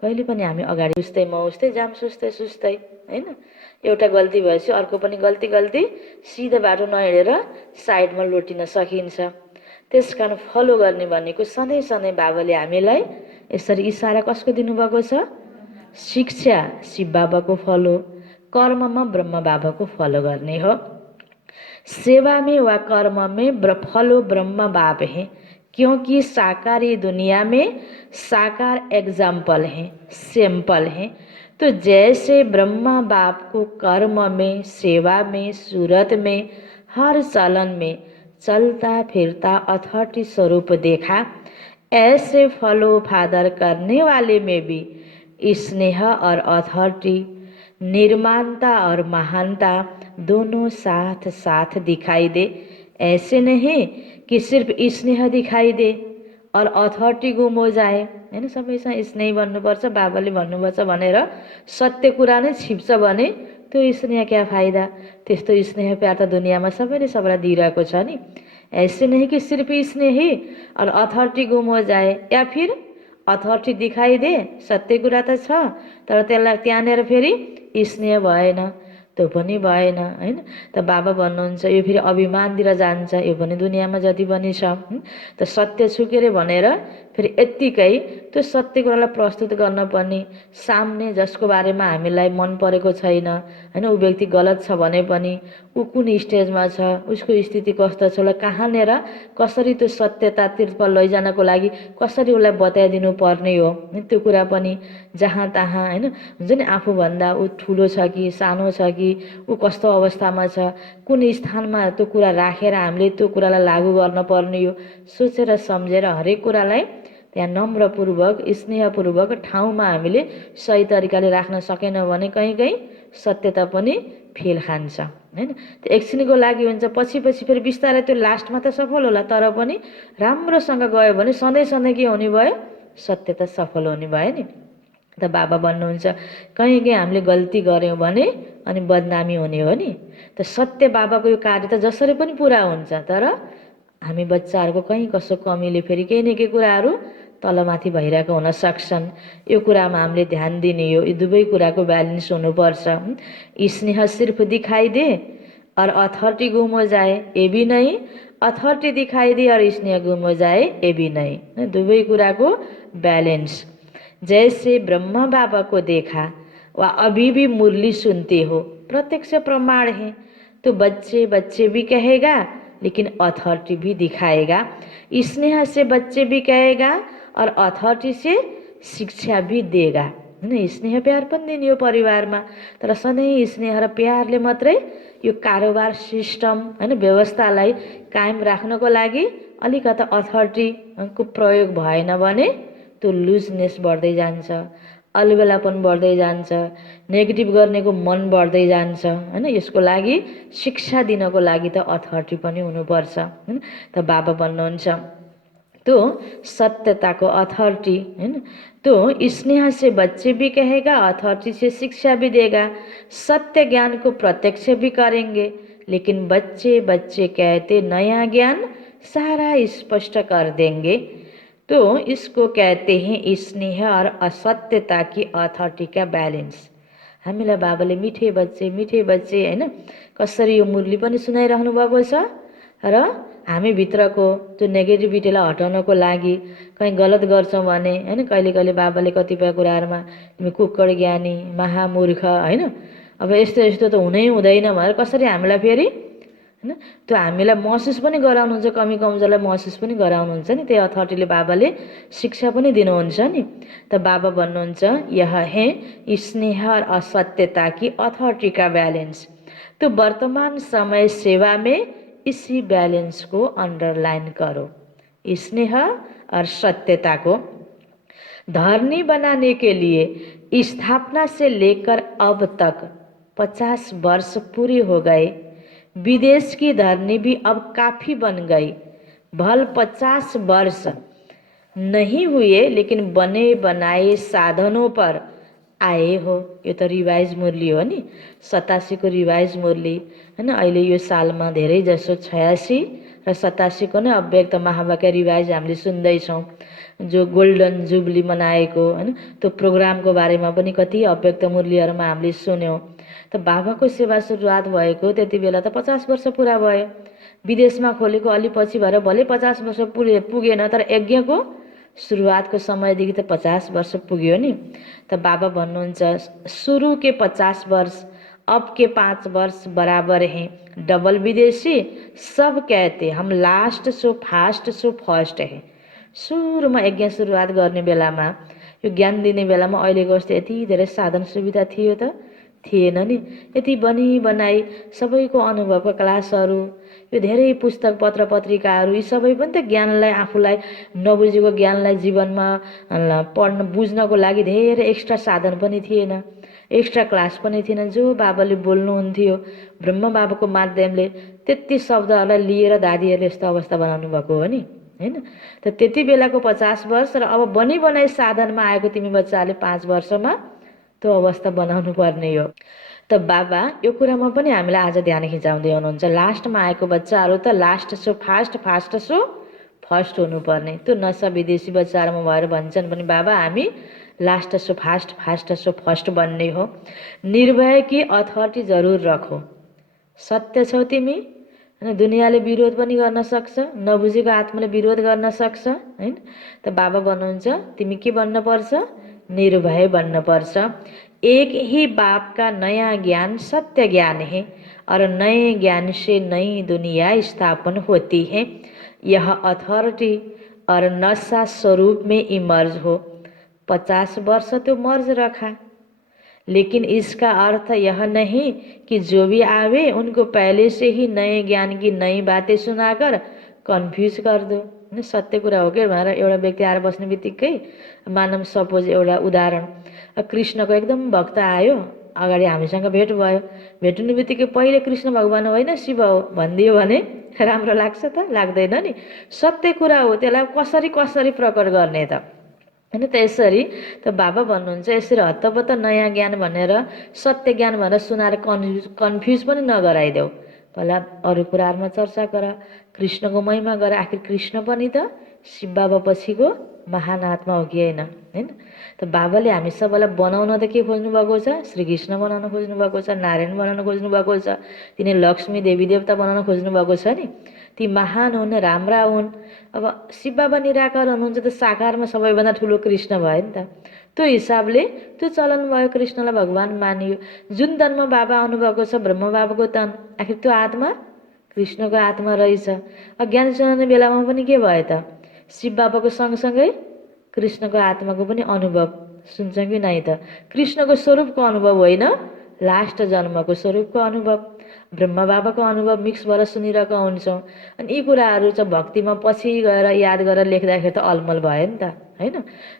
कहिले पनि हामी अगाडि उस्तै म उस्तै जाम सुस्तै सुस्तै हैन। एउटा गल्ती भएपछि अर्को पनि गल्ती सिधा बाटो नहिँडेर साइडमा लोटिन सकिन्छ। त्यसकारण फलो गर्ने भनेको सधैँ बाबाले हामीलाई यसरी इसारा कसको दिनुभएको छ? शिक्षा शिव बाबाको फलो, कर्ममा ब्रह्म बाबाको फलो गर्ने हो। सेवा में व कर्म में फलो ब्रह्म बाप है, क्योंकि साकारी दुनिया में साकार एग्जाम्पल हैं, सैंपल हैं। तो जैसे ब्रह्मा बाप को कर्म में, सेवा में, सूरत में, हर चलन में चलता फिरता अथॉरिटी स्वरूप देखा, ऐसे फॉलो फादर करने वाले में भी स्नेह और अथॉरिटी, निर्माणता और महानता दोनों साथ साथ दिखाई दे। ऐसे नहीं कि सिर्फ स्नेह दिखाई दे और अथॉरिटी गुम हो जाए हैन। सबैसँग स्नेही भन्नुपर्छ, बाबाले भन्नुपर्छ भनेर सत्य कुरा नै छिप्छ भने त्यो स्नेह क्या फाइदा। त्यस्तो स्नेह प्यार त दुनियाँमा सबैले सबैलाई दिइरहेको छ नि। ऐसे नहीं कि सिर्फ स्नेही और अथॉरिटी गुम हो जाए, या फिर अथॉरिटी दिखाई दे, सत्य कुरा त छ तर त्यसलाई त्यहाँनिर फेरि स्नेह भएन, त्यो पनि भएन हैन। त बाबा भन्नुहुन्छ यो फेरि अभिमानतिर जान्छ। यो पनि दुनियाँमा जति पनि छ त सत्य छुकेर भनेर फेरि यत्तिकै त्यो सत्य कुरालाई प्रस्तुत गर्न पर्ने, सामने जसको बारेमा हामीलाई मन परेको छैन हैन, ऊ व्यक्ति गलत छ भने पनि ऊ कुन स्टेजमा छ, उसको स्थिति कस्तो छ, उसलाई कहाँनिर कसरी त्यो सत्यतातर्फ लैजानको लागि कसरी उसलाई बताइदिनु पर्ने हो, त्यो कुरा पनि जहाँ तहाँ हैन हुन्छ नि। आफूभन्दा ऊ ठुलो छ कि सानो छ कि ऊ कस्तो अवस्थामा छ, कुन स्थानमा त्यो कुरा राखेर हामीले त्यो कुरालाई लागू गर्न पर्ने हो, सोचेर सम्झेर हरेक कुरालाई त्यहाँ नम्रपूर्वक स्नेहपूर्वक ठाउँमा हामीले सही तरिकाले राख्न सकेन भने कहीँ सत्यता पनि फेल खान्छ हैन। त्यो एकछिनको लागि हुन्छ, पछि फेरि बिस्तारै त्यो लास्टमा त सफल होला, तर पनि राम्रोसँग गयो भने सधैँ के हुने भयो? सत्यता सफल हुने भयो नि। त बाबा भन्नुहुन्छ कहीँ हामीले गल्ती गऱ्यौँ भने अनि बदनामी हुने हो नि। त सत्य बाबाको यो कार्य त जसरी पनि पुरा हुन्छ, तर हामी बच्चाहरूको कहीँ कसो कमीले फेरि केही न केही कुराहरू तलमाथि भइरहेको हुन सक्छन्। यो कुरामा हामीले ध्यान दिने हो। यो दुवै कुराको ब्यालेन्स हुनुपर्छ। स्नेह सिर्फ दिखाई दे और अथॉरिटी गुम हो जाए, ये भी नहीं। अथॉरिटी दिखाई दे और स्नेह गुम हो जाए, ये भी नहीं। दुवै कुराको बैलेंस। जैसे ब्रह्मा बाबा को देखा व अभी भी मुरली सुनते हो, प्रत्यक्ष प्रमाण है। तो बच्चे बच्चे भी कहेगा लेकिन अथॉरिटी भी दिखाएगा। स्नेह से बच्चे भी कहेगा और अथॉरिटी से शिक्षा भी देगा हैन। स्नेह प्यार पनि दिने यो परिवारमा, तर सधैँ स्नेह र प्यारले मात्रै यो कारोबार सिस्टम हैन व्यवस्थालाई कायम राख्नको लागि अलिकता अथॉरिटीको प्रयोग भएन भने त्यो लुजनेस बढ्दै जान्छ, अलबेलापन बढ्दै जान्छ, नेगेटिभ गर्नेको मन बढ्दै जान्छ हैन। यसको लागि शिक्षा दिनको लागि त अथॉरिटी पनि हुनुपर्छ हैन। त बाबा भन्नुहुन्छ तो सत्यता को अथॉरिटी है ना। तो स्नेह से बच्चे भी कहेगा, अथॉरिटी से शिक्षा भी देगा, सत्य ज्ञान को प्रत्यक्ष भी करेंगे, लेकिन बच्चे बच्चे कहते नया ज्ञान सारा स्पष्ट कर देंगे। तो इसको कहते हैं स्नेह और असत्यता की अथॉरिटी का बैलेंस। हामीलाई बाबाले मिठे बच्चे हैन कसरी यो मुरली पनि सुनाइरहनु भएको छ र हामी भित्रको त्यो नेगेटिभिटीलाई हटाउनको लागि कहीँ गलत गर्छौँ भने हैन कहिले कहिले बाबाले कतिपय कुराहरुमा तिमी कुक्कड ज्ञानी महामूर्ख हैन अब यस्तो यस्तो त हुनै हुँदैन भनेर कसरी हामीलाई फेरि हैन त्यो हामीलाई महसुस पनि गराउनुहुन्छ, कमी कमजोरलाई महसुस पनि गराउनुहुन्छ नि। त्यही अथॉरिटीले बाबाले शिक्षा पनि दिनुहुन्छ नि। त बाबा भन्नुहुन्छ यह है स्नेह और असत्यता की अथॉरिटी का बैलेंस। तो वर्तमान समय सेवा में इसी बैलेंस को अंडरलाइन करो। स्नेह और सत्यता को धरनी बनाने के लिए स्थापना से लेकर अब तक 50 वर्ष पूरे हो गए। विदेश की धरनी भी अब काफ़ी बन गई। भल 50 वर्ष नहीं हुए लेकिन बने बनाए साधनों पर आए हो। यो त रिवाइज मुरली हो नि, 87 को रिवाइज मुरली हैन। अहिले यो सालमा धेरै जसो 86 र 87 को नै अव्यक्त महावाक्य रिवाइज हामीले सुन्दैछौँ, जो गोल्डन जुबली मनाएको हैन। त्यो प्रोग्रामको बारेमा पनि कति अव्यक्त मुरलीहरुमा हामीले सुन्यौँ। त बाबाको सेवा सुरुवात भएको त्यति बेला त 50 वर्ष पुरा भयो। विदेशमा खोलेको अलि पछि भएर भले 50 वर्ष पुगेन, तर यज्ञको सुरुवातको समयदेखि त 50 वर्ष पुग्यो नि। त बाबा भन्नुहुन्छ सुरु के 50 वर्ष अब के 5 वर्ष बराबर हैं। डबल विदेशी सब कहते हम last so fast so first है। सुरुमा यज्ञ सुरुवात गर्ने बेलामा यो ज्ञान दिने बेलामा अहिलेको जस्तो यति धेरै साधन सुविधा थियो त थिएन नि। यति बनी बनाई सबैको अनुभवको क्लासहरू, यो धेरै पुस्तक पत्र पत्रिकाहरू, यी सबै पनि त ज्ञानलाई आफूलाई नबुझेको ज्ञानलाई जीवनमा पढ्न बुझ्नको लागि धेरै एक्स्ट्रा साधन पनि थिएन, एक्स्ट्रा क्लास पनि थिएन। जो बाबाले बोल्नुहुन्थ्यो ब्रह्म बाबाको माध्यमले त्यति शब्दहरूलाई लिएर दादीहरूले यस्तो अवस्था बनाउनु भएको हो नि हैन। त त्यति बेलाको 50 वर्ष र अब बनी बनाई साधनमा आएको तिमी बच्चाले 5 वर्षमा त्यो अवस्था बनाउनु पर्ने हो। त बाबा यो कुरामा पनि हामीलाई आज ध्यान खिचाउँदै हुनुहुन्छ। लास्टमा आएको बच्चाहरू त last so fast, fast so first हुनुपर्ने। त्यो नसा विदेशी बच्चाहरूमा भएर भन्छन् पनि बाबा हामी last so fast, fast so first बन्ने हो। निर्भय की अथॉरिटी जरुर रखो। सत्य छौ तिमी हैन, दुनियाँले विरोध पनि गर्न सक्छ, नबुझेको आत्माले विरोध गर्न सक्छ हैन। त बाबा भन्नुहुन्छ तिमी के बन्न पर्छ, निर्भय बन्न पर्छ। एक ही बाप का नया ज्ञान सत्य ज्ञान है और नए ज्ञान से नई दुनिया स्थापन होती है। यह अथॉरिटी और नशा स्वरूप में इमर्ज हो। 50 वर्ष तो मर्ज रखा, लेकिन इसका अर्थ यह नहीं कि जो भी आवे उनको पहले से ही नए ज्ञान की नई बातें सुनाकर कन्फ्युज कर दो। सत्य कुरा हो कि भनेर एउटा व्यक्ति आएर बस्ने बित्तिकै मानव सपोज एउटा उदाहरण कृष्णको एकदम भक्त आयो, अगाडि हामीसँग भेट भयो, भेट्नु बित्तिकै पहिले कृष्ण भगवान होइन शिव हो भनिदियो भने राम्रो लाग्छ त लाग्दैन नि। सत्य कुरा हो, त्यसलाई कसरी कसरी प्रकट गर्ने त हैन। त यसरी त बाबा भन्नुहुन्छ यसरी हत्तपत्त नयाँ ज्ञान भनेर सत्य ज्ञान भनेर सुनाएर कन्फ्युज पनि नगराइदेऊ। पहिला अरू कुराहरूमा चर्चा गर, कृष्णको महिमा गर। आखिर कृष्ण पनि त शिव बाबा पछिको महान आत्मा हो कि होइन हैन। त बाबाले हामी सबैलाई बनाउन त के खोज्नु भएको छ, श्री कृष्ण बनाउन खोज्नु भएको छ, नारायण बनाउन खोज्नु भएको छ, तिनी लक्ष्मी देवी देवता बनाउन खोज्नु भएको छ नि। ती महान हुन्, राम्रा हुन्। अब शिव बाबा निराकार हुनुहुन्छ त साकारमा सबैभन्दा ठुलो कृष्ण भयो नि त। त्यो हिसाबले त्यो चलन भयो, कृष्णलाई भगवान मानियो। जुन तनमा बाबा आउनुभएको छ, ब्रह्म बाबाको तन, आखिर त्यो आत्मा कृष्णको आत्मा रहेछ। ज्ञान सुनाउने बेलामा पनि के भयो त, शिव बाबाको सँगसँगै कृष्णको आत्माको पनि अनुभव सुन्छ कि नै त। कृष्णको स्वरूपको अनुभव होइन, लास्ट जन्मको स्वरूपको अनुभव, ब्रह्म बाबाको अनुभव मिक्स भएर सुनिरहेको हुन्छौँ। अनि यी कुराहरू चाहिँ भक्तिमा पछि गएर याद गरेर लेख्दाखेरि त अलमल भयो नि त, होइन।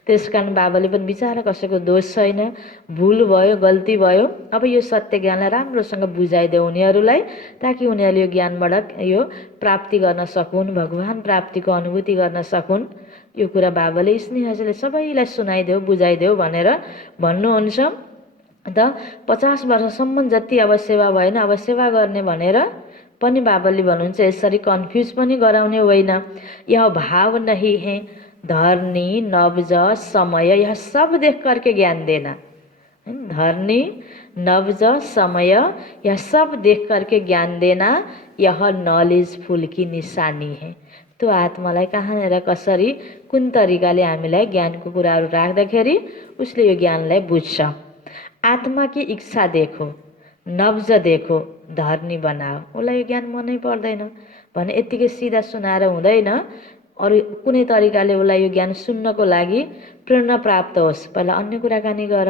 त्यस कारण बाबाले पनि बिचारा कसैको दोष छैन, भुल भयो, गल्ती भयो, अब यो सत्य ज्ञानलाई राम्रोसँग बुझाइदेऊ उनीहरूलाई, ताकि उनीहरूले यो ज्ञानबाट यो प्राप्ति गर्न सकुन्, भगवान प्राप्तिको अनुभूति गर्न सकुन्। यो कुरा बाबाले स्नेहले सबैलाई सुनाइदेऊ, बुझाइदेऊ भनेर भन्नुहुन्छ। त 50 वर्षसम्म जति अब सेवा भएन, अब सेवा गर्ने भनेर पनि बाबाले भन्नुहुन्छ। यसरी कन्फ्युज पनि गराउने होइन। यह भाव नहीं है, धरनी नब्ज समय यह सब देख करके ज्ञान देना। धरनी नब्ज समय यह सब देख करके ज्ञान देना, यह नलेज फुल की निशानी है। त्यो आत्मालाई कहाँनिर कसरी कुन तरिकाले हामीलाई ज्ञानको कुराहरू राख्दाखेरि उसले यो ज्ञानलाई बुझ्छ। आत्मा की इच्छा देखो, नब्ज देखो, धरनी बनाओ। उसलाई यो ज्ञान मनै पर्दैन भने यत्तिकै सिधा सुनाएर हुँदैन। अरू कुनै तरिकाले उसलाई यो ज्ञान सुन्नको लागि प्रेरणा प्राप्त होस्। पहिला अन्य कुराकानी गर,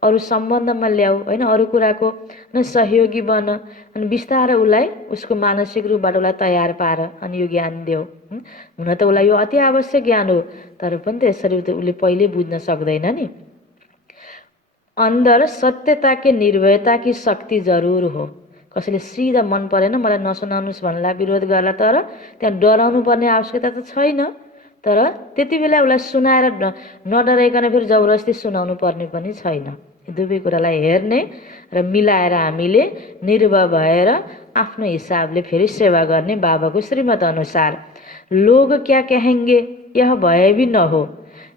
अरू सम्बन्धमा ल्याऊ, होइन, अरू कुराको न सहयोगी बन, अनि बिस्तारै उसलाई उसको मानसिक रूपबाट उसलाई तयार पार, अनि यो ज्ञान देऊ। हुन त उसलाई यो अति आवश्यक ज्ञान हो, तर पनि त यसरी उसले पहिले बुझ्न सक्दैन नि। अंदर सत्यता के निर्भयता की शक्ति जरूर हो। कसैले सिधा मन परेन मलाई नसुनाउनुस् भन्ला, विरोध गर्ला, तर त्यहाँ डराउनु पर्ने आवश्यकता त छैन। तर त्यति बेला उसलाई सुनाएर नडराइकन फेरि जबरजस्ती सुनाउनु पर्ने पनि छैन। दुवै कुरालाई हेर्ने र मिलाएर हामीले निर्भय भएर आफ्नो हिसाबले फेरि सेवा गर्ने बाबाको श्रीमत अनुसार। लोग क्या कहेंगे यह भय भी न हो,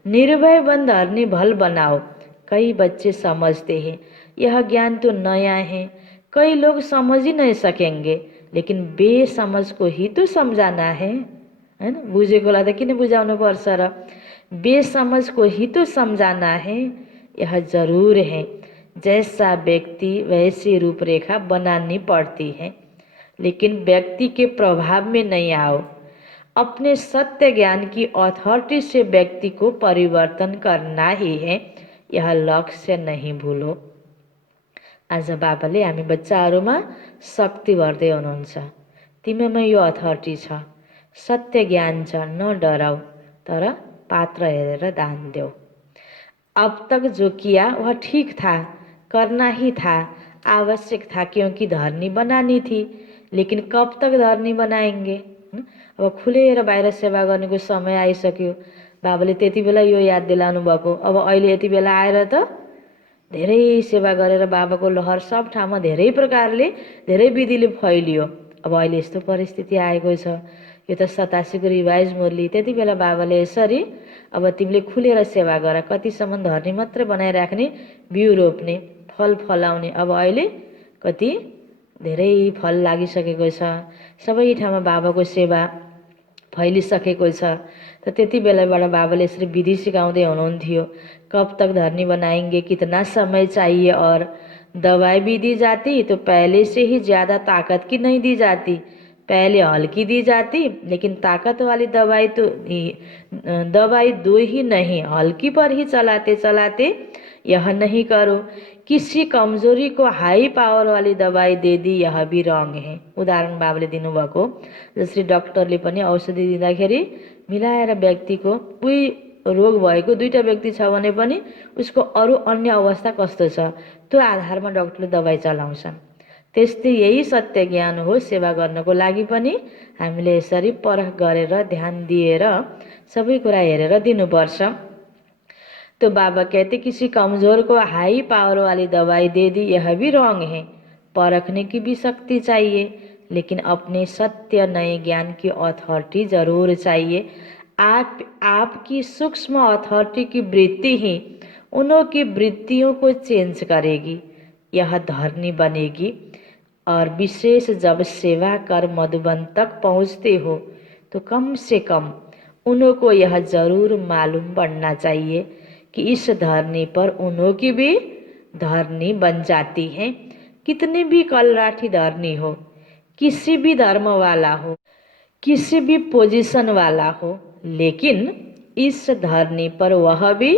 निर्भय बन धरनी भल बनाओ। कई बच्चे समझते हैं यह ज्ञान तो नया है, कई लोग समझ ही नहीं सकेंगे, लेकिन बेसमझ को ही तो समझाना है, हैन। बुझेकोलाई त किन बुझाउनु पर्छ र, बेसमझ को ही तो समझाना है। यह जरूर है जैसा व्यक्ति वैसी रूपरेखा बनानी पड़ती है, लेकिन व्यक्ति के प्रभाव में नहीं आओ। अपने सत्य ज्ञान की अथॉरिटी से व्यक्ति को परिवर्तन करना ही है, यह लक्ष्य नहीं भूलो। आज बाबाले हामी बच्चाहरूमा शक्ति भर्दै हुनुहुन्छ। तिमीमा यो अथॉरिटी छ, सत्य ज्ञान छ, न डराऊ, तर पात्र हेरेर दान देऊ। अब तक जो किया वह ठीक था, करना ही था, आवश्यक था, क्योंकि धरनी बनानी थी, लेकिन कब तक धरनी बनाएंगे। अब खुलेर बाहिर सेवा गर्नेको समय आइसक्यो। बाबाले त्यति बेला यो याद दिलाउनु भएको। अब अहिले यति बेला आएर त धेरै सेवा गरेर बाबाको लहर सब ठाउँमा धेरै प्रकारले धेरै विधिले फैलियो। अब अहिले यस्तो परिस्थिति आएको छ। यो त 87 को रिभाइज मुरली। त्यति बेला बाबाले यसरी अब तिमीले खुलेर सेवा गर, कतिसम्म धरनी मात्रै बनाइराख्ने, बिउ रोप्ने, फल फलाउने। अब अहिले कति धेरै फल लागिसकेको छ, सबै ठाउँमा बाबाको सेवा फैलिसकेको छ। त त्यति बेलाबाट बाबाले यसरी विधि सिकाउँदै हुनुहुन्थ्यो। कब तक धरनी बनाएंगे, कितना समय चाहिए, और दवाई भी दी जाती तो पहले से ही ज़्यादा ताकत की नहीं दी जाती, पहले हल्की दी जाती, लेकिन ताकत वाली दवाई तो दवाई दो ही नहीं, हल्की पर ही चलाते चलाते यह नहीं करो। किसी कमजोरी को हाई पावर वाली दवाई दे दी, यह भी रॉन्ग है। उदाहरण बाबाले दिनुभएको। जसरी डक्टरले पनि औषधि दिँदाखेरि मिलाएर व्यक्तिको उही रोग भएको दुईटा व्यक्ति छ भने पनि उसको अरू अन्य अवस्था कस्तो छ त्यो आधारमा डक्टरले दबाई चलाउँछ। त्यस्तै यही सत्य ज्ञान हो। सेवा गर्नको लागि पनि हामीले यसरी परख गरेर ध्यान दिएर सबै कुरा हेरेर दिनुपर्छ। तो बाबा कहते किसी कमजोर को हाई पावर वाली दवाई दे दी, यह भी रॉन्ग है। परखने की भी शक्ति चाहिए, लेकिन अपने सत्य नए ज्ञान की अथॉरिटी जरूर चाहिए। आपकी सूक्ष्म अथॉरिटी की वृत्ति ही उन्हों की वृत्तियों को चेंज करेगी, यह धरनी बनेगी। और विशेष जब सेवा कर मधुबन तक पहुँचते हो तो कम से कम उनको यह जरूर मालूम पड़ना चाहिए कि इस धरनी पर उन्हों की भी धरनी बन जाती है। कितनी भी कलराठी धरनी हो, किसी भी धर्म वाला हो, किसी भी पोजीशन वाला हो, लेकिन इस धरनी पर वह भी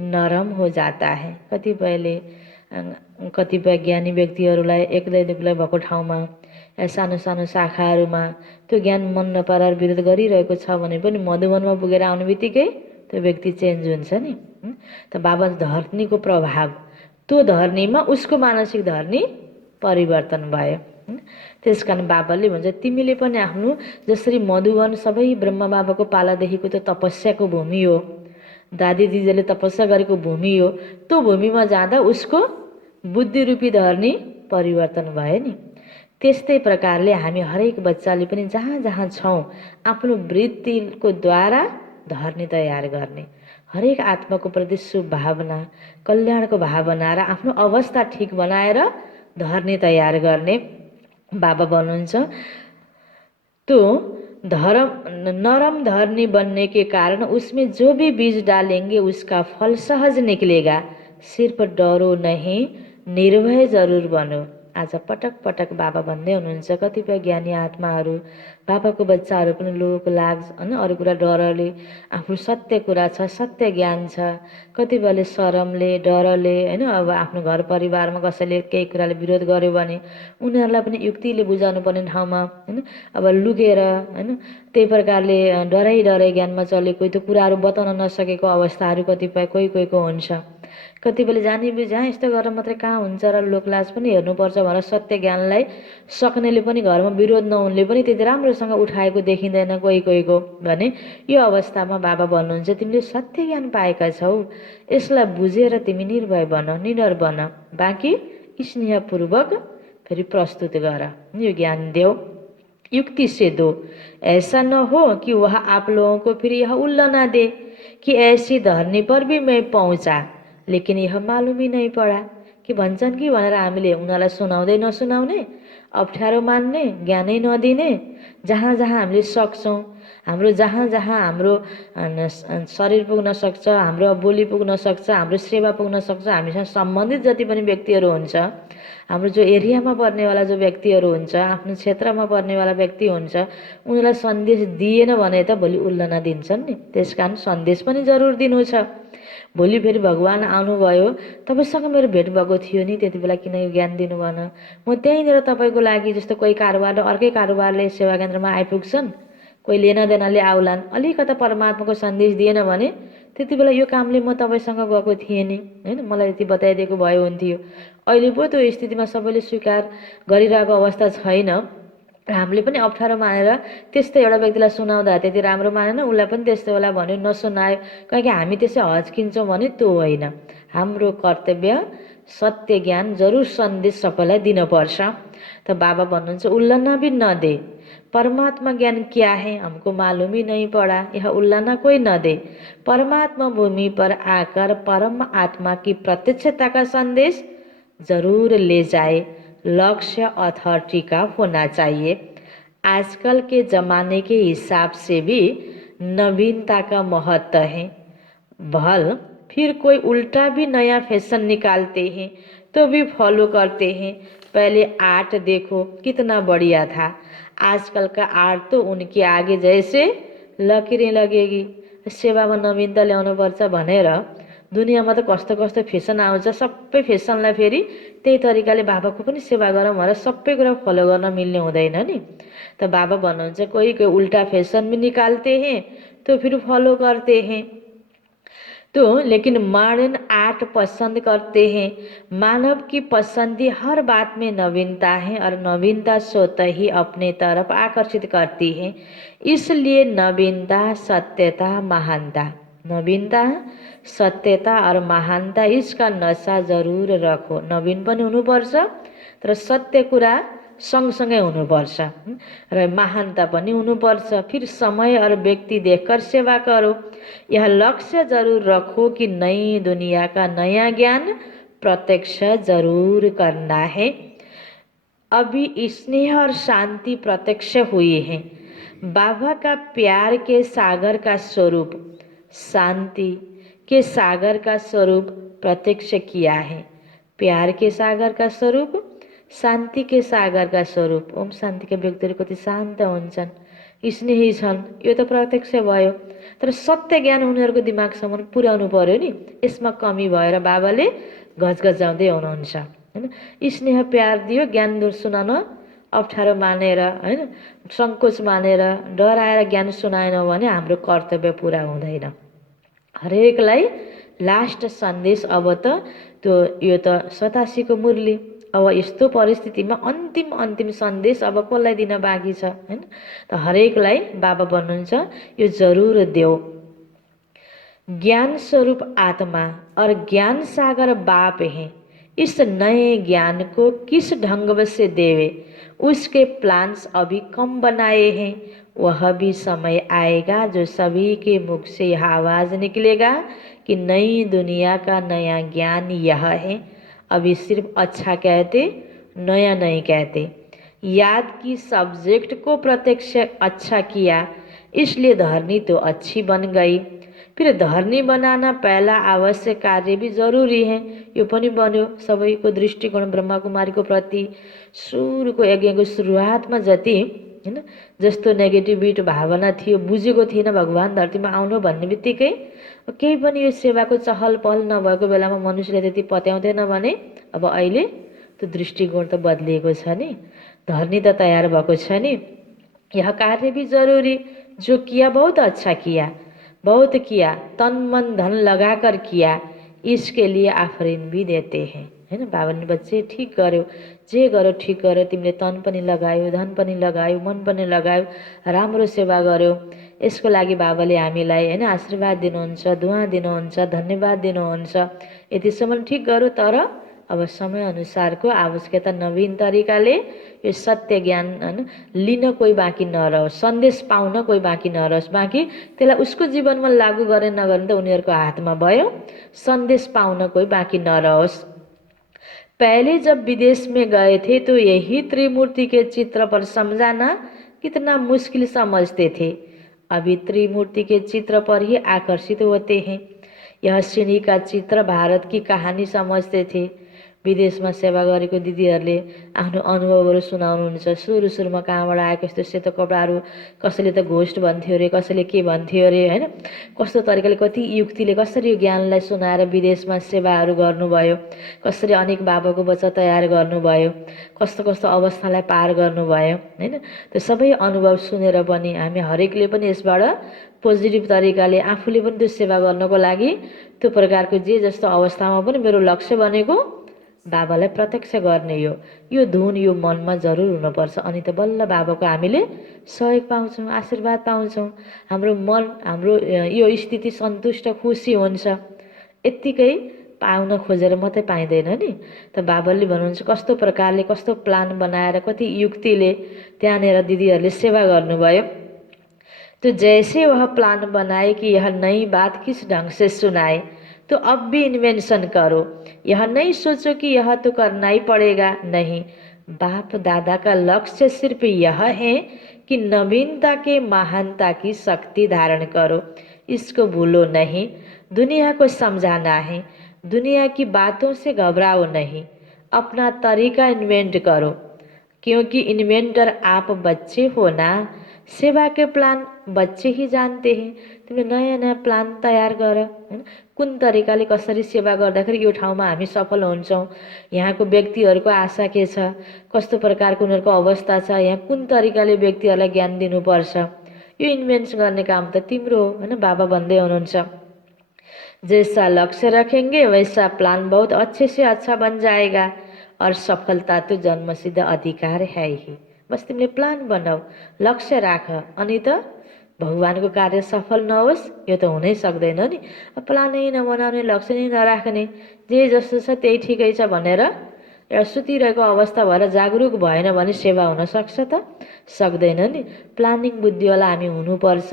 नरम हो जाता है। कतिपय ज्ञानी व्यक्तिहरूलाई एक्लै दुक्लै भएको ठाउँमा सानो सानो शाखाहरूमा त्यो ज्ञान मन नपराएर विरोध गरिरहेको छ भने पनि मधुबनमा पुगेर आउने बित्तिकै त्यो व्यक्ति चेन्ज हुन्छ नि। त बाबा धरनीको प्रभाव, त्यो धरनीमा उसको मानसिक धरनी परिवर्तन भयो। त्यस कारण बाबाले भन्छ तिमीले पनि आफ्नो, जसरी मधुबन सबै ब्रह्म बाबाको पालादेखिको त्यो तपस्याको भूमि हो, दादी दिदीले तपस्या गरेको भूमि हो, त्यो भूमिमा जाँदा उसको बुद्धि रूपी धरनी परिवर्तन भयो नि। त्यस्तै प्रकारले हामी हरेक बच्चाले पनि जहाँ जहाँ छौँ आफ्नो वृत्तिको द्वारा धरनी तयार गर्ने, हरेक आत्माको प्रति शुभ भावना, कल्याणको भावना र आफ्नो अवस्था ठीक बनाएर धरनी तयार गर्ने बाबा भन्नुहुन्छ। तो नरम धरनी बनने के कारण उसमें जो भी बीज डालेंगे उसका फल सहज निकलेगा। सिर्फ डरो नहीं, निर्भय जरूर बनो। आज पटक पटक बाबा भन्दै हुनुहुन्छ। कतिपय ज्ञानी आत्माहरू, बाबाको बच्चाहरू पनि लोक लाग होइन, अरू कुरा डरले, आफ्नो सत्य कुरा छ, सत्य ज्ञान छ, कतिपयले शरमले, डरले होइन, अब आफ्नो घर परिवारमा कसैले केही कुराले विरोध गर्यो भने उनीहरूलाई पनि युक्तिले बुझाउनु पर्ने ठाउँमा होइन, अब लुकेर होइन, त्यही प्रकारले डराइ ज्ञानमा चलेको त्यो कुराहरू बताउन नसकेको अवस्थाहरू कतिपय कोहीको हुन्छ। कतिपयले जानी बुझाइ यस्तो गरेर मात्रै कहाँ हुन्छ र लोकलाज पनि हेर्नुपर्छ भनेर सत्य ज्ञानलाई सक्नेले पनि घरमा विरोध नहुनले पनि त्यति राम्रोसँग उठाएको देखिँदैन कोहीको भने यो अवस्थामा बाबा भन्नुहुन्छ तिमीले सत्य ज्ञान पाएका छौ, यसलाई बुझेर तिमी निर्भय बन, निडर बन, बाँकी स्नेहपूर्वक फेरि प्रस्तुत गर, यो ज्ञान देऊ, युक्ति से दो। ऐसा न हो कि वह आप लोगों को फिर यह उल्लना दे कि ऐसी धरनी पर भी मैं पहुँचा लेकिन यह मालूम ही नहीं पड़ा, कि भन्छन् कि भनेर हामीले उनीहरूलाई सुनाउँदै नसुनाउने, अप्ठ्यारो मान्ने, ज्ञानै नदिने, जहाँ जहाँ हामीले सक्छौँ, हाम्रो जहाँ जहाँ हाम्रो शरीर पुग्न सक्छ, हाम्रो बोली पुग्न सक्छ, हाम्रो सेवा पुग्न सक्छ, हामीसँग सम्बन्धित जति पनि व्यक्तिहरू हुन्छ, हाम्रो जो एरियामा पर्नेवाला जो व्यक्तिहरू हुन्छ, आफ्नो क्षेत्रमा पर्नेवाला व्यक्ति हुन्छ, उनीहरूलाई सन्देश दिएन भने त भोलि उल्लना दिन्छन् नि। त्यस कारण सन्देश पनि जरुर दिनु छ। भोलि फेरि भगवान् आउनुभयो, तपाईँसँग मेरो भेट भएको थियो नि, त्यति बेला किन यो ज्ञान दिनु भएन, म त्यहीँनिर तपाईँको लागि, जस्तो कोही कारोबार अर्कै कारोबारले सेवा केन्द्रमा आइपुग्छन्, कोही लेनादेनाले आउलान्, अलिकता परमात्माको सन्देश दिएन भने त्यति बेला यो कामले म तपाईँसँग गएको थिएँ नि होइन, मलाई यति बताइदिएको भए हुन्थ्यो। अहिले पो त्यो स्थितिमा सबैले स्वीकार गरिरहेको अवस्था छैन र हामीले पनि अप्ठ्यारो मानेर त्यस्तै एउटा व्यक्तिलाई सुनाउँदा त्यति राम्रो मानेन, उसलाई पनि त्यस्तो बेला भन्यो नसुनायो, किनकि हामी त्यसै हच्किन्छौँ भने त्यो होइन। हाम्रो कर्तव्य सत्य ज्ञान जरुर सन्देश सबैलाई दिनुपर्छ। त बाबा भन्नुहुन्छ उल्लना भी न दे, परमात्मा ज्ञान क्या है हमको मालूम ही नहीं पड़ा, यह उल्लना कोई न दे। परमात्मा भूमि पर आकर परम आत्मा की प्रत्यक्षता का संदेश जरूर ले जाए। लक्ष्य अथॉरिटी का होना चाहिए। आजकल के ज़माने के हिसाब से भी नवीनता का महत्व है। भल फिर कोई उल्टा भी नया फैशन निकालते हैं तो भी फॉलो करते हैं। पहले आर्ट देखो कितना बढ़िया था, आजकल का आर्ट तो उनके आगे जैसे लकीरें लगेगी। सेवामा नवीनता ल्याउनुपर्छ भनेर दुनियाँमा त कस्तो कस्तो फेसन आउँछ, सबै फेसनलाई फेरि त्यही तरिकाले बाबाको पनि सेवा गरौँ भनेर सबै कुरा फलो गर्न मिल्ने हुँदैन नि। त बाबा भन्नुहुन्छ कोही उल्टा फैशन भी निकालते हैं तो फिर फॉलो करते हैं, तो लेकिन मॉडर्न आर्ट पसंद करते हैं। मानव की पसंदी हर बात में नवीनता है और नवीनता स्वतः ही अपने तरफ आकर्षित करती है। इसलिए नवीनता, सत्यता, महानता, नवीनता, सत्यता और महानता इसका नशा जरूर रखो। नवीन पनि हुनुपर्छ तर सत्य कुरा सँगसँगै हुनुपर्छ र महानता पनि हुनुपर्छ। फिर समय और व्यक्ति देखकर सेवा करो। यह लक्ष्य जरूर रखो कि नई दुनिया का नया ज्ञान प्रत्यक्ष जरूर करना है। अभी स्नेह और शांति प्रत्यक्ष हुए हैं। बाबा का प्यार के सागर का स्वरूप, शांति के सागर का स्वरूप प्रत्यक्ष किया है। प्यार के सागर का स्वरूप, शान्ति के सागर का स्वरूप। ओम शान्तिका व्यक्तिहरू कति शान्त हुन्छन्, स्नेही छन्, यो त प्रत्यक्ष भयो। तर सत्य ज्ञान उनीहरूको दिमागसम्म पुर्याउनु पर्यो नि। यसमा कमी भएर बाबाले घचघचाउँदै हुनुहुन्छ हैन। स्नेह प्यार दियो, ज्ञान सुनाउन अप्ठ्यारो मानेर हैन, सङ्कोच मानेर डराएर ज्ञान सुनाएन भने हाम्रो कर्तव्य पुरा हुँदैन। हरेकलाई लास्ट सन्देश अब त त्यो यो त 87 को मुरली। अब यस्तो परिस्थितिमा अन्तिम सन्देश अब कसलाई दिन बाँकी छ हैन। त हरेकलाई बाबा भन्नुहुन्छ यो जरुर देऊ। ज्ञान स्वरूप आत्मा और ज्ञान सागर बाप हैं। इस नए ज्ञान को किस ढंग से देवे, उसके प्लान्स अभी कम बनाए हैं। वह भी समय आएगा जो सभी के मुख से यह आवाज़ निकलेगा कि नई दुनिया का नया ज्ञान यह है। अभी सिर्फ अच्छा कहते, नया नहीं कहते। याद की सब्जेक्ट को प्रत्यक्ष अच्छा किया, इसलिए धरनी तो अच्छी बन गई। फिर धरनी बनाना पहला आवश्यक कार्य भी जरूरी है। यो पनि बन्यो। सबैको दृष्टिकोण ब्रह्मकुमारीको प्रति सुरुको यज्ञको सुरुवातमा जति हैन जस्तो नेगेटिभिटी भावना थियो, बुझेको थिएन भगवान धरतीमा आउनु भन्ने बित्तिकै केही पनि यो सेवाको चहल पहल नभएको बेलामा मनुष्यले त्यति पत्याउँदैन भने अब अहिले त्यो दृष्टिकोण त बदलिएको छ नि। धरनी त तयार भएको छ नि। यह कार्य भी जरूरी, जो किया बहुत अच्छा किया, बहुत किया, तन मन धन लगाकर किया, इसके लिए आफरीन भी देते हैं हैन। बाबाले बच्चे ठीक गर्यो, जे गर्यो ठीक गर्यो, तिमीले तन पनि लगायो, धन पनि लगायो, मन पनि लगायो, राम्रो सेवा गर्यो। यसको लागि बाबाले हामीलाई हैन आशीर्वाद दिनुहुन्छ, दुआ दिनुहुन्छ, धन्यवाद दिनुहुन्छ। यतिसम्म ठीक गर्यो। तर अब समय अनुसारको आवश्यकता नवीन तरिकाले यो सत्य ज्ञान हैन लिन कोही बाँकी नरहोस्, सन्देश पाउन कोही बाँकी नरहोस्। बाँकी त्यसलाई उसको जीवनमा लागू गरे नगर्ने त उनीहरूको हातमा भयो। सन्देश पाउन कोही बाँकी नरहोस्। पहले जब विदेश में गए थे तो यही त्रिमूर्ति के चित्र पर समझाना कितना मुश्किल समझते थे। अभी त्रिमूर्ति के चित्र पर ही आकर्षित होते हैं। यह सिंह का चित्र भारत की कहानी समझते थे। विदेशमा सेवा गरेको दिदीहरूले आफ्नो अनुभवहरू सुनाउनुहुन्छ। सुरुमा कहाँबाट आएको यस्तो सेतो कपडाहरू, कसैले त घोस्ट भन्थ्यो अरे, कसैले के भन्थ्यो अरे हैन। कस्तो तरिकाले कति युक्तिले कसरी यो ज्ञानलाई सुनाएर विदेशमा सेवाहरू गर्नुभयो, कसरी अनेक बाबाको बच्चा तयार गर्नुभयो, कस्तो कस्तो अवस्थालाई पार गर्नुभयो हैन। त्यो सबै अनुभव सुनेर पनि हामी हरेकले पनि यसबाट पोजिटिभ तरिकाले आफूले पनि त्यो सेवा गर्नको लागि त्यो प्रकारको जे जस्तो अवस्थामा पनि मेरो लक्ष्य भनेको बाबालाई प्रत्यक्ष गर्ने हो। यो धुन यो मनमा जरुर हुनुपर्छ। अनि त बल्ल बाबाको हामीले सहयोग पाउँछौँ, आशीर्वाद पाउँछौँ। हाम्रो मन, हाम्रो यो स्थिति सन्तुष्ट खुसी हुन्छ। यत्तिकै पाउन खोजेर मात्रै पाइँदैन नि। त बाबाले भन्नुहुन्छ कस्तो प्रकारले, कस्तो प्लान बनाएर, कति युक्तिले त्यहाँनिर दिदीहरूले सेवा गर्नुभयो। तो जैसे वह प्लान बनाए कि यह नई बात किस ढंग से सुनाए, तो अब भी इन्वेंशन करो। यह नहीं सोचो कि यह तो करना ही पड़ेगा। नहीं, बाप दादा का लक्ष्य सिर्फ यह है कि नवीनता के महानता की शक्ति धारण करो। इसको भूलो नहीं। दुनिया को समझाना है, दुनिया की बातों से घबराओ नहीं। अपना तरीका इन्वेंट करो, क्योंकि इन्वेंटर आप बच्चे हो ना। सेवा के प्लान बच्चे ही जानते हैं। तिमीले नयाँ नयाँ प्लान तयार गर हैन। कुन तरिकाले कसरी सेवा गर्दाखेरि यो ठाउँमा हामी सफल हुन्छौँ, यहाँको व्यक्तिहरूको आशा के छ, कस्तो प्रकारको उनीहरूको अवस्था छ, यहाँ कुन तरिकाले व्यक्तिहरूलाई ज्ञान दिनुपर्छ, यो इन्भेन्ट गर्ने काम त तिम्रो हो हैन। बाबा भन्दै हुनुहुन्छ जैसा लक्ष्य रखेंगे वैसा प्लान बहुत अच्छे से अच्छा बन जाएगा और सफलता तो जन्मसिद्ध अधिकार है ही। बस तिमीले प्लान बनाऊ, लक्ष्य राख, अनि त भगवानको कार्य सफल नहोस् यो त हुनै सक्दैन नि। प्लानै नबनाउने, लक्ष्य नै नराख्ने, जे जस्तो छ त्यही ठिकै छ भनेर एउटा सुतिरहेको अवस्था भएर जागरुक भएन भने सेवा हुन सक्छ त? सक्दैन नि। प्लानिङ बुद्धिवाला हामी हुनुपर्छ।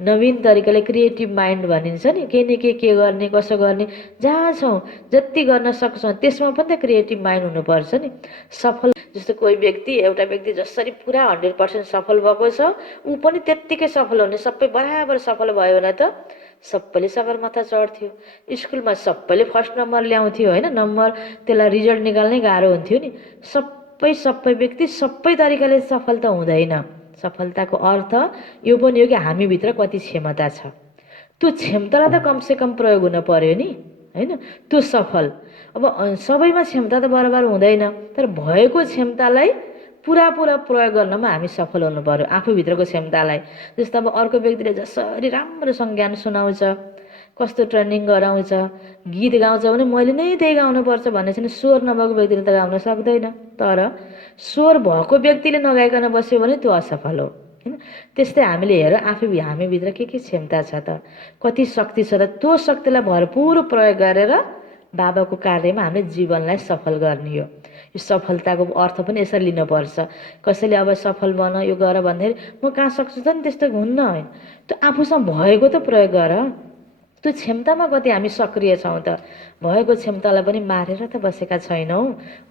नवीन तरिकाले क्रिएटिभ माइन्ड भनिन्छ नि, के न के गर्ने कसो गर्ने, जहाँ छौँ जति गर्न सक्छौँ त्यसमा पनि त क्रिएटिभ माइन्ड हुनुपर्छ नि। सफल जस्तो कोही व्यक्ति, एउटा व्यक्ति जसरी पुरा 100% सफल भएको छ ऊ पनि त्यत्तिकै सफल हुने, सबै बराबर सफल भयो भने त सबैले सगरमाथा चढ्थ्यो। स्कुलमा सबैले फर्स्ट नम्बर ल्याउँथ्यो होइन, नम्बर त्यसलाई रिजल्ट निकाल्नै गाह्रो हुन्थ्यो नि। सबै व्यक्ति सबै तरिकाले सफल त हुँदैन। सफलताको अर्थ यो पनि हो कि हामीभित्र कति क्षमता छ, त्यो क्षमतालाई त कमसेकम प्रयोग हुन पर्यो नि होइन। त्यो सफल, अब सबैमा क्षमता त बराबर हुँदैन, तर भएको क्षमतालाई पुरा प्रयोग गर्नमा हामी सफल हुनु पर्यो, आफूभित्रको क्षमतालाई। जस्तो अब अर्को व्यक्तिले जसरी राम्रोसँग ज्ञान सुनाउँछ, कस्तो ट्रेनिङ गराउँछ, गीत गाउँछ भने मैले नै त्यही गाउनुपर्छ भन्ने छैन। स्वर नभएको व्यक्तिले त गाउन सक्दैन, तर स्वर भएको व्यक्तिले नगाइकन बस्यो भने त्यो असफल हो होइन। त्यस्तै हामीले हेर हामीभित्र के क्षमता छ त, कति शक्ति छ त, त्यो शक्तिलाई भरपुर प्रयोग गरेर बाबाको कार्यमा हामीले जीवनलाई सफल गर्ने हो। यो सफलताको अर्थ पनि यसरी लिनुपर्छ। कसैले अब सफल बन यो गर भन्दाखेरि म कहाँ सक्छु त नि, त्यस्तो हुन्न होइन। त्यो आफूसँग भएको त प्रयोग गर, त्यो क्षमतामा कति हामी सक्रिय छौँ त। भएको क्षमतालाई पनि मारेर त बसेका छैनौँ,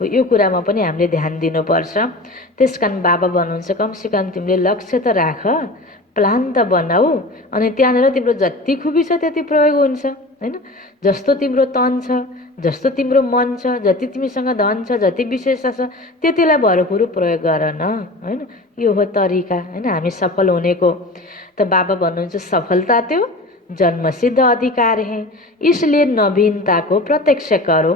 यो कुरामा पनि हामीले ध्यान दिनुपर्छ। त्यस कारण बाबा भन्नुहुन्छ कमसेकम तिमीले लक्ष्य त राख, प्लान त बनाऊ, अनि त्यहाँनिर तिम्रो जति खुबी छ त्यति प्रयोग हुन्छ होइन। जस्तो तिम्रो तन छ, जस्तो तिम्रो मन छ, जति तिमीसँग धन छ, जति विशेषता छ त्यतिलाई भरपुर प्रयोग गर न होइन। यो हो तरिका होइन हामी सफल हुनेको। त बाबा भन्नुहुन्छ सफलता त्यो जन्मसिद्ध अधिकार है, इसलिए नवीनता को प्रत्यक्ष करो।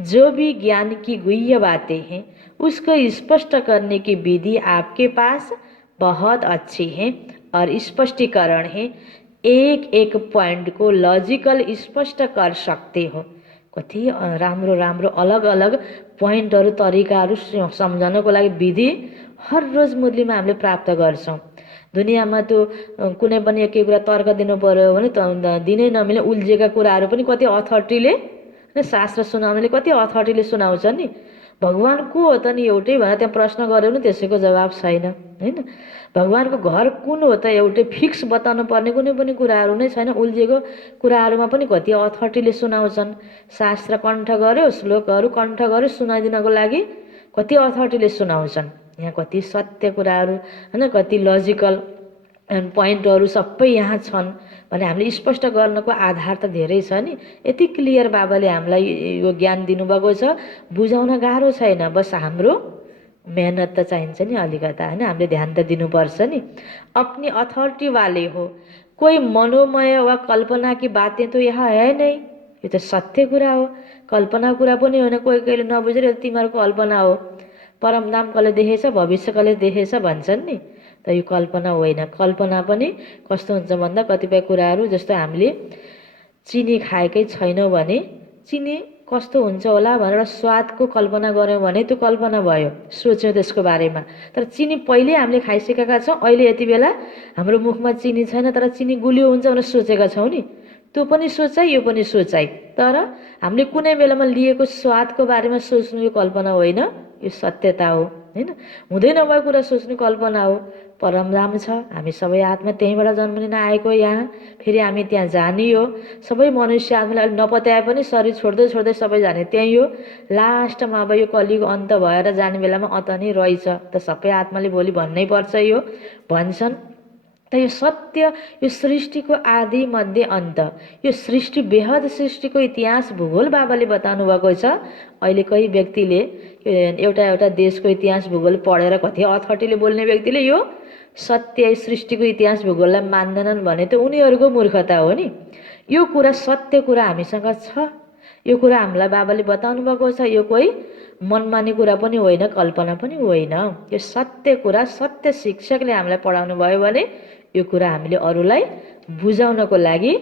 जो भी ज्ञान की गुह्य बातें हैं उसको स्पष्ट करने की विधि आपके पास बहुत अच्छी है और स्पष्टीकरण है। एक पॉइंट को लॉजिकल स्पष्ट कर सकते हो। कति राम्रो राम्रो अलग अलग पोइन्टहरू तरिकाहरू सम्झनको लागि विधि हर रोज मुरलीमा हामीले प्राप्त गर्छौँ। दुनियाँमा त्यो कुनै पनि एक कुरा तर्क दिनु पर्यो भने दिनै नमिले उल्झेका कुराहरू पनि कति अथोरिटीले, शास्त्र सुनाउनेले कति अथोरिटीले सुनाउँछ नि। भगवान को हो त नि एउटै भनेर त्यहाँ प्रश्न गऱ्यो भने त्यसैको जवाब छैन होइन। भगवानको घर कुन हो त एउटै फिक्स बताउनु पर्ने कुनै पनि कुराहरू नै छैन। उल्झेको कुराहरूमा पनि कति अथोरिटीले सुनाउँछन्। शास्त्र कण्ठ गर्यो, श्लोकहरू कण्ठ गर्यो, सुनाइदिनको लागि कति अथोरिटीले सुनाउँछन्। यहाँ कति सत्य कुराहरू होइन, कति लजिकल पोइन्टहरू सबै यहाँ छन् भने हामीले स्पष्ट गर्नको आधार त धेरै छ नि। यति क्लियर बाबाले हामीलाई यो ज्ञान दिनुभएको छ, बुझाउन गाह्रो छैन, बस हाम्रो मेहनत त चाहिन्छ नि अलिकता होइन। हामीले ध्यान त दिनुपर्छ नि। अपनी अथोरिटी वाले हो, कोई मनोमय वा कल्पना की बातें तो यहाँ है नहीं। यो त सत्य कुरा हो, कल्पना कुरा पनि होइन। कोही कहिले नबुझेर तिमीहरूको कल्पना हो, परमधाम कसले देखेछ, भविष्य कसले देखेछ भन्छन् नि, त यो कल्पना होइन। कल्पना पनि कस्तो हुन्छ भन्दा कतिपय कुराहरू जस्तो हामीले चिनी खाएकै छैनौँ भने चिनी कस्तो हुन्छ होला भनेर स्वादको कल्पना गऱ्यौँ भने त्यो कल्पना भयो, सोच्यौँ त्यसको बारेमा। तर चिनी पहिले हामीले खाइसकेका छौँ, अहिले यति बेला हाम्रो मुखमा चिनी छैन तर चिनी गुलियो हुन्छ भनेर सोचेका छौँ नि, त्यो पनि सोचाइ यो पनि सोचाइ। तर हामीले कुनै बेलामा लिएको स्वादको बारेमा सोच्नु यो कल्पना होइन, यो सत्यता हो होइन। हुँदै नभएको कुरा सोच्नु कल्पना हो। परमधाम छ, हामी सबै आत्मा त्यहीँबाट जन्म लिन आएको यहाँ, फेरि हामी त्यहाँ जाने हो। सबै मनुष्य आत्माले अलिक नपत्याए पनि शरीर छोड्दै छोड्दै सबै जाने त्यहीँ हो। लास्टमा अब यो कलियुग अन्त भएर जाने बेलामा अत नै रहेछ त सबै आत्माले भोलि भन्नै पर्छ यो भन्छन्। त यो सत्य, यो सृष्टिको आदि मध्य अन्त, यो सृष्टि बेहद सृष्टिको इतिहास भूगोल बाबाले बताउनु भएको छ। अहिले कोही व्यक्तिले एउटा देशको इतिहास भूगोल पढेर कति अथोरिटीले बोल्ने व्यक्तिले यो सत्य सृष्टिको इतिहास भूगोललाई मान्दैनन् भने त उनीहरूको मूर्खता हो नि। यो कुरा सत्य कुरा हामीसँग छ, यो कुरा हामीलाई बाबाले बताउनु भएको छ। यो कोही मनमानी कुरा पनि होइन, कल्पना पनि होइन। यो सत्य कुरा सत्य शिक्षकले हामीलाई पढाउनु भयो भने यो कुरा हामीले अरूलाई बुझाउनको लागि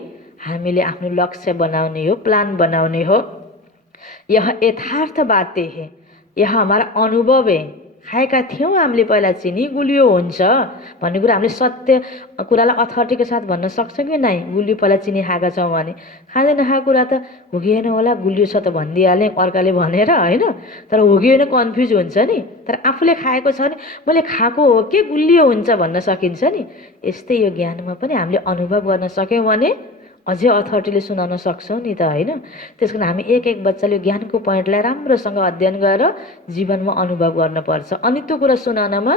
हामीले आफ्नो लक्ष्य बनाउने हो, प्लान बनाउने हो। यह यथार्थ बातें हैं, यह हमारा अनुभव है, खाएका थियौँ हामीले पहिला चिनी गुलियो हुन्छ भन्ने कुरा हामीले सत्य कुरालाई अथोरिटीको साथ भन्न सक्छौँ कि नै? गुलियो पहिला चिनी खाएका छौँ भने खाँदै नखाएको कुरा त हुगिएन होला, गुलियो छ त भनिदिइहालेँ अर्काले भनेर, होइन? तर हुगिएन कन्फ्युज हुन्छ नि। तर आफूले खाएको छ भने मैले खाएको हो के गुलियो हुन्छ भन्न सकिन्छ नि। यस्तै यो ज्ञानमा पनि हामीले अनुभव गर्न सक्यौँ भने अझै अथोरिटीले सुनाउन सक्छौँ नि त, होइन? त्यस कारण हामी एक एक बच्चाले ज्ञानको पोइन्टलाई राम्रोसँग अध्ययन गरेर जीवनमा अनुभव गर्नुपर्छ। अनि त्यो कुरा सुनाउनमा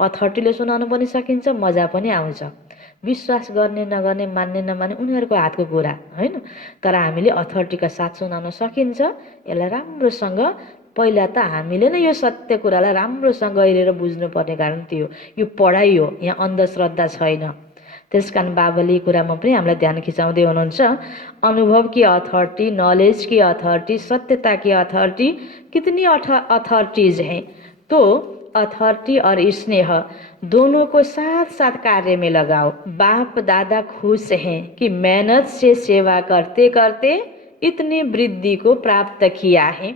अथोरिटीले सुनाउन पनि सकिन्छ, मजा पनि आउँछ। विश्वास गर्ने नगर्ने, मान्ने नमान्ने उनीहरूको हातको कुरा, होइन? तर हामीले अथोरिटीका साथ सुनाउन सकिन्छ। यसलाई राम्रोसँग पहिला त हामीले नै यो सत्य कुरालाई राम्रोसँग गहिरेर बुझ्नुपर्ने कारण त्यो यो पढाइ हो, यहाँ अन्धश्रद्धा छैन। त्यस कारण बाबाले यी कुरामा पनि हामीलाई ध्यान खिचाउँदै हुनुहुन्छ। अनुभव की अथॉरिटी, नॉलेज की अथॉरिटी, सत्यता की अथॉरिटी, कितनी अथॉरिटीज हैं, तो अथॉरिटी और स्नेह दोनों को साथ साथ कार्य में लगाओ। बाप दादा खुश हैं कि मेहनत से सेवा करते करते इतनी वृद्धि को प्राप्त किया है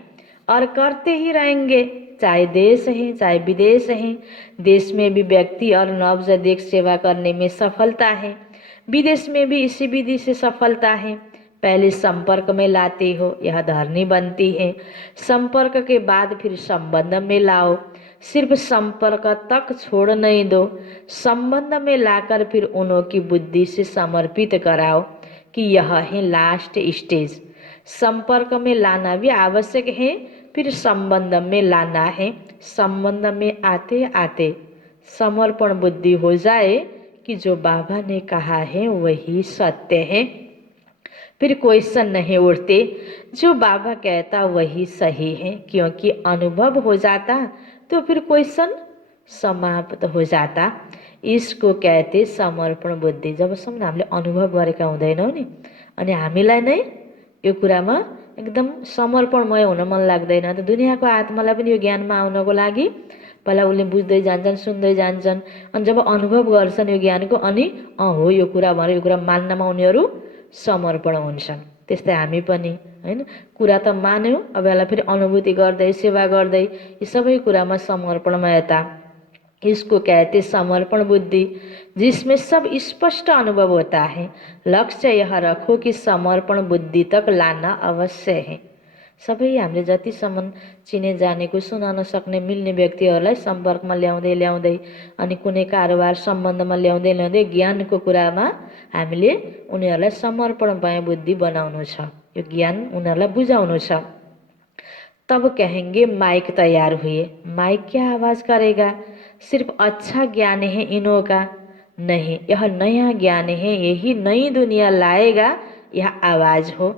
और करते ही रहेंगे, चाहे देश है चाहे विदेश है। देश में भी व्यक्ति और नवजात सेवा करने में सफलता है, विदेश में भी इसी विधि से सफलता है। पहले संपर्क में लाते हो, यह धरनी बनती है। संपर्क के बाद फिर संबंध में लाओ, सिर्फ संपर्क तक छोड़ नहीं दो। संबंध में लाकर फिर उन्हों की बुद्धि से समर्पित कराओ कि यह है लास्ट स्टेज। संपर्क में लाना भी आवश्यक है, फिर संबंध में लाना है। संबंध में आते आते समर्पण बुद्धि हो जाए कि जो बाबा ने कहा है वही सत्य है, फिर क्वेश्चन नहीं उठते, जो बाबा कहता वही सही है। क्योंकि अनुभव हो जाता तो फिर क्वेश्चन समाप्त हो जाता। इसको कहते समर्पण बुद्धि। जबसम्म हामीले अनुभव गरेका हुँदैनौँ नि अनि हामीलाई नै यो कुरामा एकदम समर्पणमय हुन मन लाग्दैन त दुनियाँको आत्मालाई पनि यो ज्ञानमा आउनको लागि पहिला उसले बुझ्दै जान्छन्, सुन्दै जान्छन्, अनि जब अनुभव गर्छन् यो ज्ञानको अनि हो यो कुरा भनेर यो कुरा मान्नमा उनीहरू समर्पण हुन्छन्। त्यस्तै हामी पनि, होइन? कुरा त मान्यौँ, अब यसलाई फेरि अनुभूति गर्दै सेवा गर्दै यी सबै कुरामा समर्पणमयता, इसको कहते समर्पण बुद्धि, जिसमें सब स्पष्ट अनुभव होता है। लक्ष्य यह रखो कि समर्पण बुद्धि तक लाना अवश्य है। सबै हामीले जतिसम्म चिने जानेको सुनाउन सक्ने मिल्ने व्यक्तिहरूलाई सम्पर्कमा ल्याउँदै ल्याउँदै अनि कुनै कारोबार सम्बन्धमा ल्याउँदै ल्याउँदै ज्ञानको कुरामा हामीले उनीहरूलाई समर्पणमय बुद्धि बनाउनु छ, यो ज्ञान उनीहरूलाई बुझाउनु छ। तब कहेंगे माइक तैयार हुए। माइक क्या आवाज़ करेगा? सिर्फ अच्छा ज्ञान है इन्हों का? नहीं, यह नया ज्ञान है, यही नई दुनिया लाएगा, यह आवाज़ हो।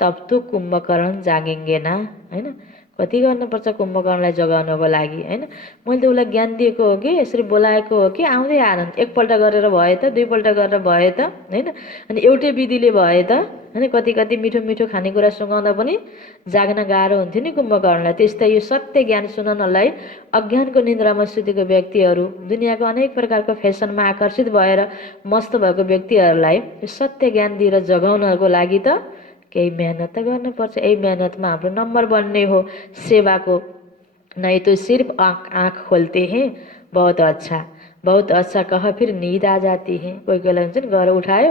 तब तो कुम्भकर्ण जागेंगे ना, होइन? कति गर्नुपर्छ कुम्भकर्णलाई जगाउनको लागि, होइन? मैले त उसलाई ज्ञान दिएको हो कि यसरी बोलाएको हो कि आउँदै आनन्, एकपल्ट गरेर भए त, दुईपल्ट गरेर भए त, होइन? अनि एउटै विधिले भए त, होइन? कति कति मिठो मिठो खानेकुरा सुँगाउँदा पनि जाग्न गाह्रो हुन्थ्यो नि कुम्भकर्णलाई। त्यस्तै यो सत्य ज्ञान सुनाउनलाई अज्ञानको निन्द्रामा सुतेको व्यक्तिहरू, दुनियाँको अनेक प्रकारको फेसनमा आकर्षित भएर मस्त भएको व्यक्तिहरूलाई यो सत्य ज्ञान दिएर जगाउनको लागि त केही मेहनत त गर्नुपर्छ। यही मेहनतमा हाम्रो नम्बर बन्ने हो सेवाको। नहीं तो सिर्फ आँख खोलते हैं, बहुत अच्छा बहुत अच्छा कहा फिर नींद आ जाती है। कोही कोहीलाई हुन्छ नि गएर उठायो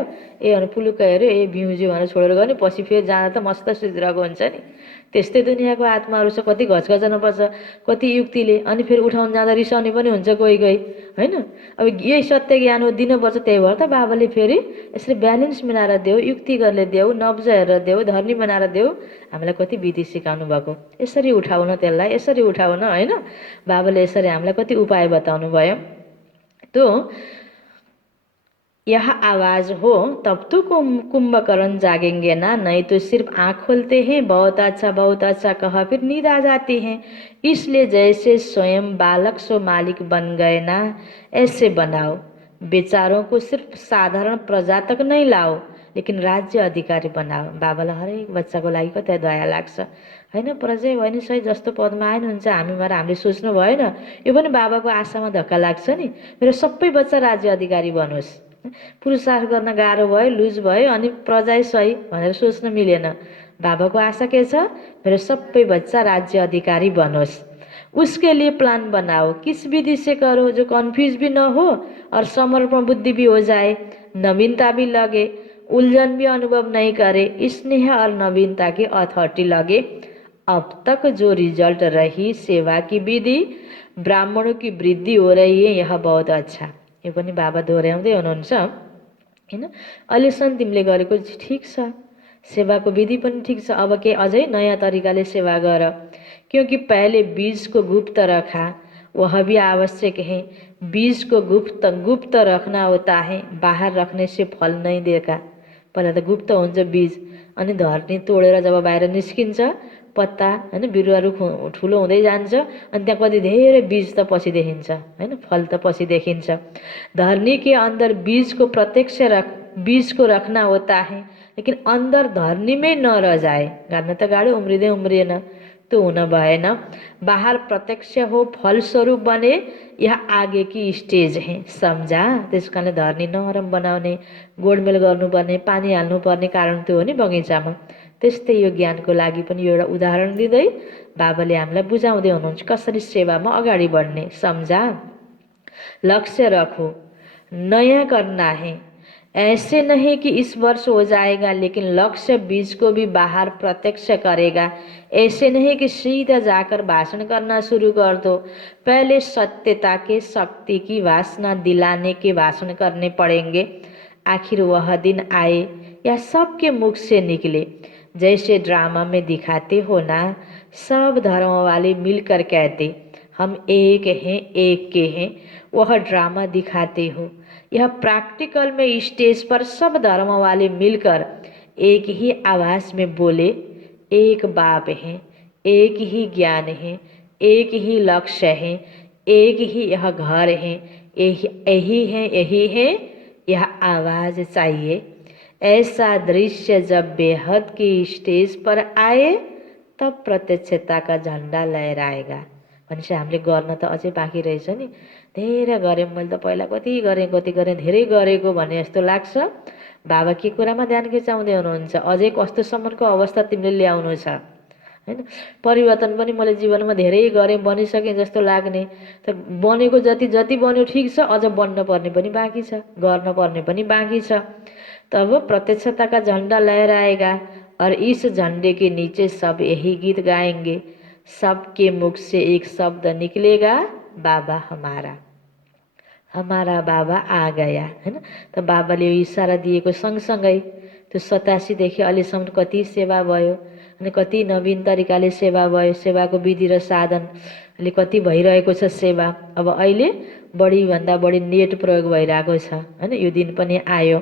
अनि पुलुक्क हेऱ्यो बिउज्यू भनेर छोडेर गयो नि, पछि फेरि जाँदा त मस्त सुतिरहेको हुन्छ नि। त्यस्तै दुनियाँको आत्माहरू छ, कति घचघचाउनुपर्छ कति युक्तिले, अनि फेरि उठाउन जाँदा रिसाउने पनि हुन्छ कोही कोही, होइन? अब यही सत्य ज्ञान हो, दिनुपर्छ। त्यही भएर त बाबाले फेरि यसरी ब्यालेन्स मिलाएर देऊ, युक्ति गरेर देऊ, नब्ज हेरेर देऊ, धर्नी बनाएर देऊ, हामीलाई कति विधि सिकाउनु भएको। यसरी उठाउन, त्यसलाई यसरी उठाउन, होइन? बाबाले यसरी हामीलाई कति उपाय बताउनु भयो। तो यह आवाज़ हो तब तो कुंभकर्ण जागेंगे ना, नहीं तो सिर्फ आँख खोलते हैं, बहुत अच्छा कहा फिर नींद आ जाती है। इसलिए जैसे स्वयं बालक सो मालिक बन गए ना, ऐसे बनाओ। बेचारों को सिर्फ साधारण प्रजा तक नहीं लाओ, लेकिन राज्य अधिकारी बनाओ। बाबालाई हरेक बच्चाको लागि कतै दया लाग्छ, होइन? प्रजै भयो नि सही जस्तो पदमा आइनुहुन्छ हामी भएर हामीले सोच्नु भएन। यो पनि बाबाको आशामा धक्का लाग्छ नि, मेरो सबै बच्चा राज्य अधिकारी बनोस्। पुरुषार्थ गर्न गाह्रो भयो, लुज भयो, अनि प्रजा सही भनेर सोच्न मिलेन। बाबाको आशा के छ? मेरो सबै बच्चा राज्य अधिकारी बनोस्। उसके लिए प्लान बनाओ, किस विधि से करो जो कन्फ्यूज भी ना हो और समर्पण बुद्धि भी हो जाए, नवीनता भी लगे, उलझन भी अनुभव नहीं करे, स्नेह और नवीनता की अथॉरिटी लगे। अब तक जो रिजल्ट रही सेवा की विधि, ब्राह्मणों की वृद्धि हो रही है, यह बहुत अच्छा। यो पनि बाबा दोहोऱ्याउँदै हुनुहुन्छ हैन। अहिलेसम्म तिमीले गरेको ठिक छ, सेवाको विधि पनि ठिक छ, अब के अझै नयाँ तरिकाले सेवा गर, क्योंकि पहले बीज को गुप्त रखा, वह भी आवश्यक है। बीज को गुप्त रखना होता है, बाहर रखने से फल नहीं देगा। पहिला त गुप्त हुन्छ बीज, अनि धरती तोडेर जब बाहिर निस्किन्छ पत्ता हैन, बिरुवा रुख ठुलो हुँदै जान्छ, अनि त्यहाँ कति धेरै बीज त पछि देखिन्छ हैन, फल त पछि देखिन्छ। धरनी के अंदर बीज को रखना होता है, लेकिन अंदर धरनी में न रह जाए। गाड्न त गाड्यो, उम्रिँदै उम्रिएन, तो हुन भएन। बाहर प्रत्यक्ष हो, फलस्वरूप बने, यह आगे की स्टेज है, सम्झा। त्यस कारणले धरनी नरम बनाउने, गोडमेल गर्नुपर्ने, पानी हाल्नुपर्ने कारण त्यो हो नि बगैँचामा। त्यस्तै यो ज्ञानको लागि पनि यो एउटा उदाहरण दिँदै बाबाले हामीलाई बुझाउँदै हुनुहुन्छ कसरी सेवामा अगाडि बढ्ने। सम्झा, लक्ष्य रखो, नया करना है, ऐसे नहीं कि इस वर्ष हो जाएगा, लेकिन लक्ष्य बीज को भी बाहर प्रत्यक्ष करेगा। ऐसे नहीं कि सीधा जाकर भाषण करना शुरू कर दो, पहले सत्यता के, शक्ति की वासना दिलाने के भाषण करने पड़ेंगे। आखिर वह दिन आए या सबके मुख से निकले, जैसे ड्रामा में दिखाते हो ना, सब धर्म वाले मिलकर कहते हम एक हैं, एक के हैं, वह ड्रामा दिखाते हो। यह प्रैक्टिकल में स्टेज पर सब धर्म वाले मिलकर एक ही आवाज़ में बोले, एक बाप है, एक ही ज्ञान है, एक ही लक्ष्य है, एक ही यह घर है, यही है, यही है, यह आवाज़ चाहिए। ऐसा दृश्य जब बेहद की स्टेज पर आए, तब प्रत्यक्षता का झन्डा लहराएगा। भनेपछि हामीले गर्न त अझै बाँकी रहेछ नि, धेरै गरेँ मैले त, पहिला कति गरेँ धेरै गरेको भने जस्तो लाग्छ। बाबा के कुरामा ध्यान खिचाउँदै हुनुहुन्छ, अझै कस्तोसम्मको अवस्था तिमीले ल्याउनु छ हैन। परिवर्तन पनि मैले जीवनमा धेरै गरेँ, बनिसकेँ जस्तो लाग्ने, त बनेको जति बन्यो ठिक छ, अझ बन्न पर्ने पनि बाँकी छ, गर्न पर्ने पनि बाँकी छ। तब प्रत्यक्षता का झंडा लहराएगा और इस झंडे के नीचे सब यही गीत गाएंगे। सबके मुख से एक शब्द निकलेगा, बाबा हमारा, हमारा बाबा आ गया हैन। त बाबाले यो इसारा दिएको सँगसँगै त्यो 87 देखि अहिलेसम्म कति सेवा भयो अनि कति नवीन तरिकाले सेवा भयो, सेवाको विधि र साधनले कति भइरहेको छ सेवा। अब अहिले बढीभन्दा बढी नेट प्रयोग भइरहेको छ हैन। यो दिन पनि आयो।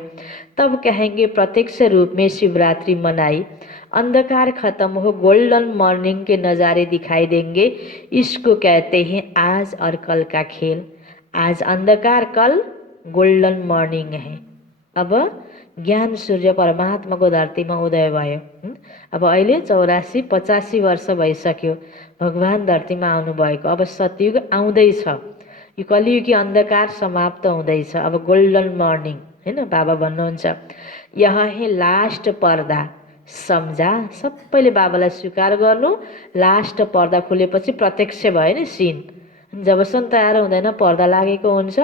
तब कहेंगे प्रत्यक्ष रूप में शिवरात्रि मनाई, अंधकार खत्म हो, गोल्डन मॉर्निंग के नज़ारे दिखाई देंगे। इसको कहते हैं आज और कल का खेल। आज अंधकार, कल गोल्डन मॉर्निंग है। अब ज्ञान सूर्य परमात्माको धरतीमा उदय भयो। अब अहिले 84-85 वर्ष भइसक्यो भगवान धरतीमा आउनुभएको। अब सतयुग आउँदैछ, यो कलियुगी अंधकार समाप्त हुँदैछ। अब गोल्डन मॉर्निंग हैन। बाबा भन्नुहुन्छ यह है लास्ट पर्दा। सम्झा, सबैले बाबालाई स्वीकार गर्नु। लास्ट पर्दा खुलेपछि प्रत्यक्ष भयो नि सीन। जबसम्म तयार हुँदैन पर्दा लागेको हुन्छ,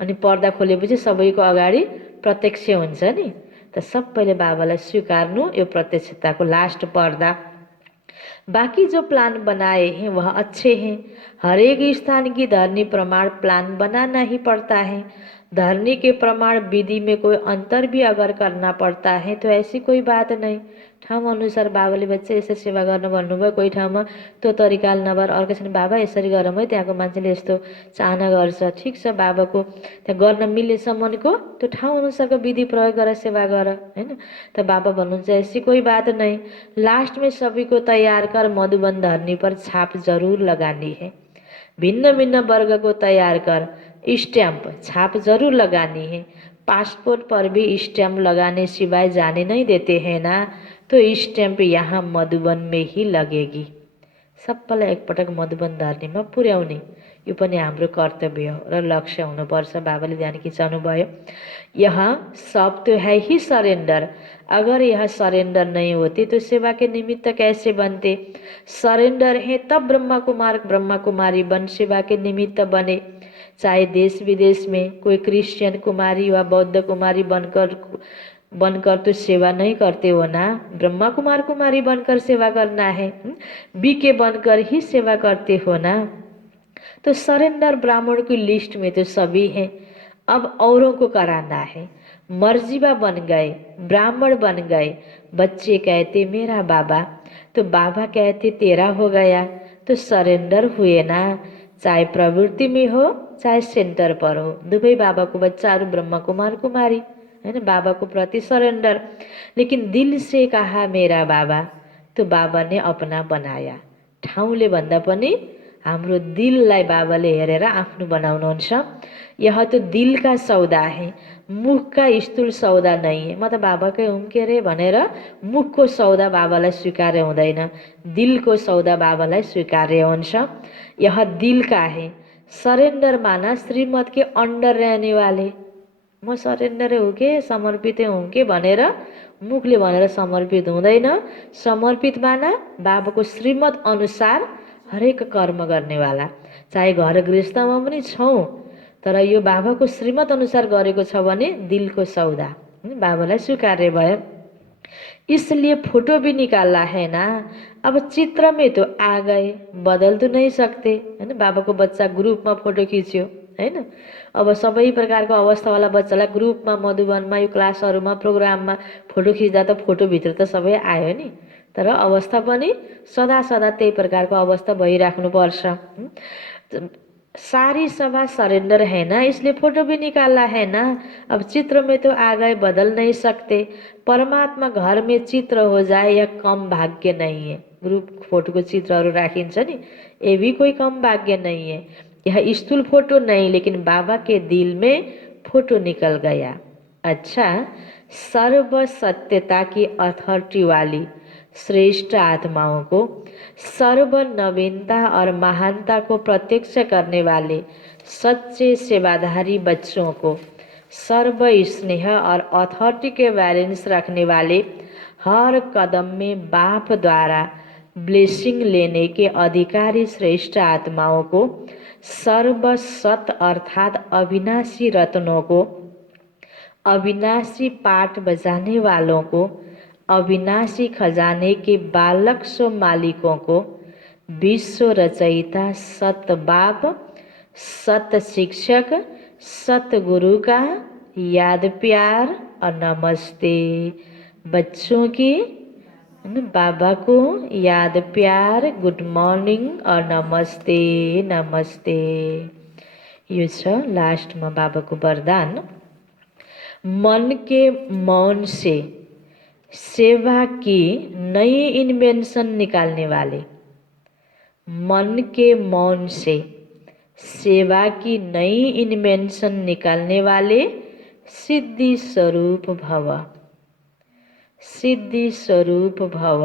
अनि पर्दा खोलेपछि सबैको अगाडि प्रत्यक्ष हुन्छ नि। त सबैले बाबालाई स्वीकार्नु, यो प्रत्यक्षताको लास्ट पर्दा। बाकी जो प्लान बनाए हैं वह अच्छे हैं। हर एक स्थान की धरनी प्रमाण प्लान बनाना ही पड़ता है। धरनी के प्रमाण विधि में कोई अंतर भी अगर करना पड़ता है तो ऐसी कोई बात नहीं। ठाउँ अनुसार बाबाले बच्चे यसरी सेवा गर्न भन्नुभयो, कोही ठाउँमा त्यो तरिकाले नभएर अर्को छैन बाबा यसरी गरौँ है, त्यहाँको मान्छेले यस्तो चाहना गर्छ, ठिक छ, बाबाको त्यहाँ गर्न मिल्नेसम्मको त्यो ठाउँ अनुसारको विधि प्रयोग गरेर सेवा गर हैन। त बाबा भन्नुहुन्छ ऐसी कोई बात नहीं। लास्ट में सभी को तैयार कर मधुबन धरनी पर छाप जरूर लगानी है। भिन्न भिन्न वर्ग को तैयार कर, स्टैंप छाप जरूर लगानी है। पासपोर्ट पर भी स्टैंप लगाने सिवाय जाने नहीं देते हैं ना, तो स्टैंप यहाँ मधुबन में ही लगेगी। सबैलाई एकपटक मधुबन धरनीमा पुर्याउने, यो पनि हाम्रो कर्तव्य हो र लक्ष्य हुनुपर्छ। बाबाले ध्यान खिचाउनु भयो, यहाँ सब तो है ही सरेंडर, अगर यह सरेंडर नहीं होते तो सेवा के निमित्त कैसे बनते। सरेंडर है तब ब्रह्मा कुमार ब्रह्मा कुमारी बन सेवा के निमित्त बने। चाहे देश विदेश में कोई क्रिश्चियन कुमारी व बौद्ध कुमारी बनकर तो सेवा नहीं करते हो ना, ब्रह्मा कुमार कुमारी बनकर सेवा करना है, बीके बनकर ही सेवा करते हो ना। तो सरेंडर ब्राह्मण की लिस्ट में तो सभी हैं, अब औरों को कराना है। मर्जीबा बन गए, ब्राह्मण बन गए, बच्चे कहते मेरा बाबा, तो बाबा कहते तेरा हो गया, तो सरेंडर हुए ना। चाहे प्रवृत्ति में हो चाहे सेंटर पर हो, दुवै बाबा को बच्चाहरू ब्रह्मा कुमार कुमारी हैन, बाबा को प्रति सरेंडर। लेकिन दिल से कहा मेरा बाबा, तो बाबा ने अपना बनाया। ठाउँले भन्दा पनि हाम्रो दिललाई बाबाले हेरेर आफ्नो बनाउनुहुन्छ। यह तो दिल का सौदा है, मुख का स्थूल सौदा नहीं है। म त बाबाकै हुँ के रे भनेर मुखको सौदा बाबालाई स्वीकार्य हुँदैन, दिलको सौदा बाबालाई स्वीकार्य हुन्छ। यह दिल का है। सरेंडर माना श्रीमत के अंडर रहने वाले। म सरेंडर हो के समर्पित हूँ के भनेर मुखले भनेर समर्पित हुँदैन। समर्पित माना बाबाको श्रीमत अनुसार हरेक कर्म गर्नेवाला। चाहे घर गृहस्थमा पनि छौँ, तर यो बाबाको श्रीमत अनुसार गरेको छ भने दिलको सौदा बाबालाई स्वीकार्य भयो। इसलिए फोटो भी निकालना है ना। अब चित्र में तो आ गए, बदल तो नहीं सकते हैन। बाबाको बच्चा ग्रुपमा फोटो खिच्यो हैन, अब सबै प्रकारको अवस्थावाला बच्चालाई ग्रुपमा मधुबनमा यो क्लासहरूमा प्रोग्राममा फोटो खिच्दा त फोटोभित्र त सबै आयो नि, तर अवस्था पनि सदा सदा त्यही प्रकारको अवस्था भइराख्नुपर्छ। सारी सभा सरेंडर है ना, इसलिए फोटो भी निकालना है ना। अब चित्र में तो आ गए, बदल नहीं सकते। परमात्मा घर में चित्र हो जाए यह कम भाग्य नहीं है। ग्रुप फोटो को चित्रहरू राखिन्छ नि, ये भी कोई कम भाग्य नहीं है। यह स्थूल फोटो नहीं, लेकिन बाबा के दिल में फोटो निकल गया। अच्छा, सर्व सत्यता की अथॉरिटी वाली श्रेष्ठ आत्माओं को, सर्व नवीनता और महानता को प्रत्यक्ष करने वाले सच्चे सेवाधारी बच्चों को, सर्व स्नेह और अथॉरिटी के बैलेंस रखने वाले, हर कदम में बाप द्वारा ब्लेसिंग लेने के अधिकारी श्रेष्ठ आत्माओं को, सर्व सत अर्थात अविनाशी रत्नों को, अविनाशी पाठ बजाने वालों को, अविनाशी खजाने के बालक सो मालिकों को, विश्व रचयिता सत बाप, सत शिक्षक, सत गुरु का याद प्यार और नमस्ते। बच्चों की बाबा को याद प्यार, गुड मॉर्निंग और नमस्ते नमस्ते। यो छ लास्टमा बाबाको वरदान। मन के मौन से सेवा की नई इन्वेंशन निकालने वाले, मन के मौन से सेवा की नई इन्वेंशन निकालने वाले सिद्धि स्वरूप भव, सिद्धि स्वरूप भव।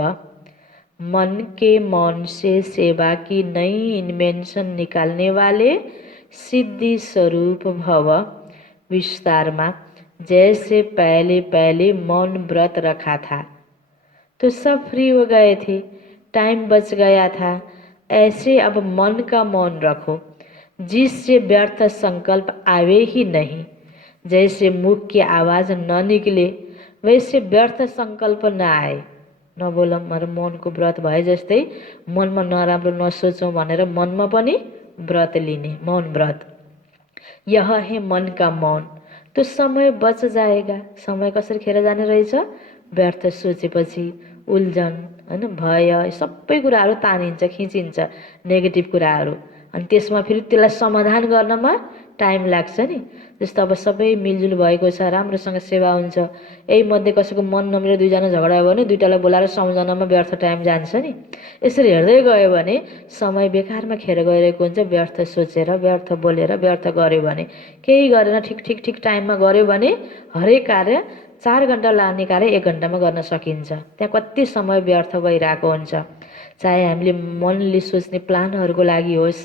मन के मौन से सेवा की नई इन्वेंशन निकालने वाले सिद्धि स्वरूप भव। विस्तार में जैसे पहले पहले मौन व्रत रखा था तो सब फ्री हो गए थे, टाइम बच गया था, ऐसे अब मन का मौन रखो जिससे व्यर्थ संकल्प आवे ही नहीं। जैसे मुख की आवाज़ न निकले वैसे व्यर्थ संकल्प न आए। नबोलौँ मेरो मनको व्रत भए जस्तै मनमा नराम्रो नसोचौँ भनेर मनमा पनि व्रत लिने, मौन व्रत। यह है मन का मौन, तो समय बच जाएगा। समय कसरी खेर जाने रहेछ, व्यर्थ सोचेपछि उल्झन हैन, भय, सबै कुराहरू तानिन्छ, खिचिन्छ नेगेटिभ कुराहरू, अनि त्यसमा फेरि त्यसलाई समाधान गर्नमा टाइम लाग्छ नि। जस्तो अब सबै मिलजुल भएको छ, राम्रोसँग सेवा हुन्छ, यही मध्ये कसैको मन नमिलेर दुईजना झगडा भयो भने दुईटालाई बोलाएर सम्झनामा व्यर्थ टाइम जान्छ नि। यसरी हेर्दै गयो भने समय बेकारमा खेर गइरहेको हुन्छ। व्यर्थ सोचेर, व्यर्थ बोलेर, व्यर्थ गर्यो भने, केही गरेन ठिक टाइममा गर्यो भने हरेक कार्य 4 घण्टा लाग्ने कार्य 1 घण्टामा गर्न सकिन्छ। त्यहाँ कति समय व्यर्थ गइरहेको हुन्छ। चाहे हामीले मनले सोच्ने प्लानहरूको लागि होस्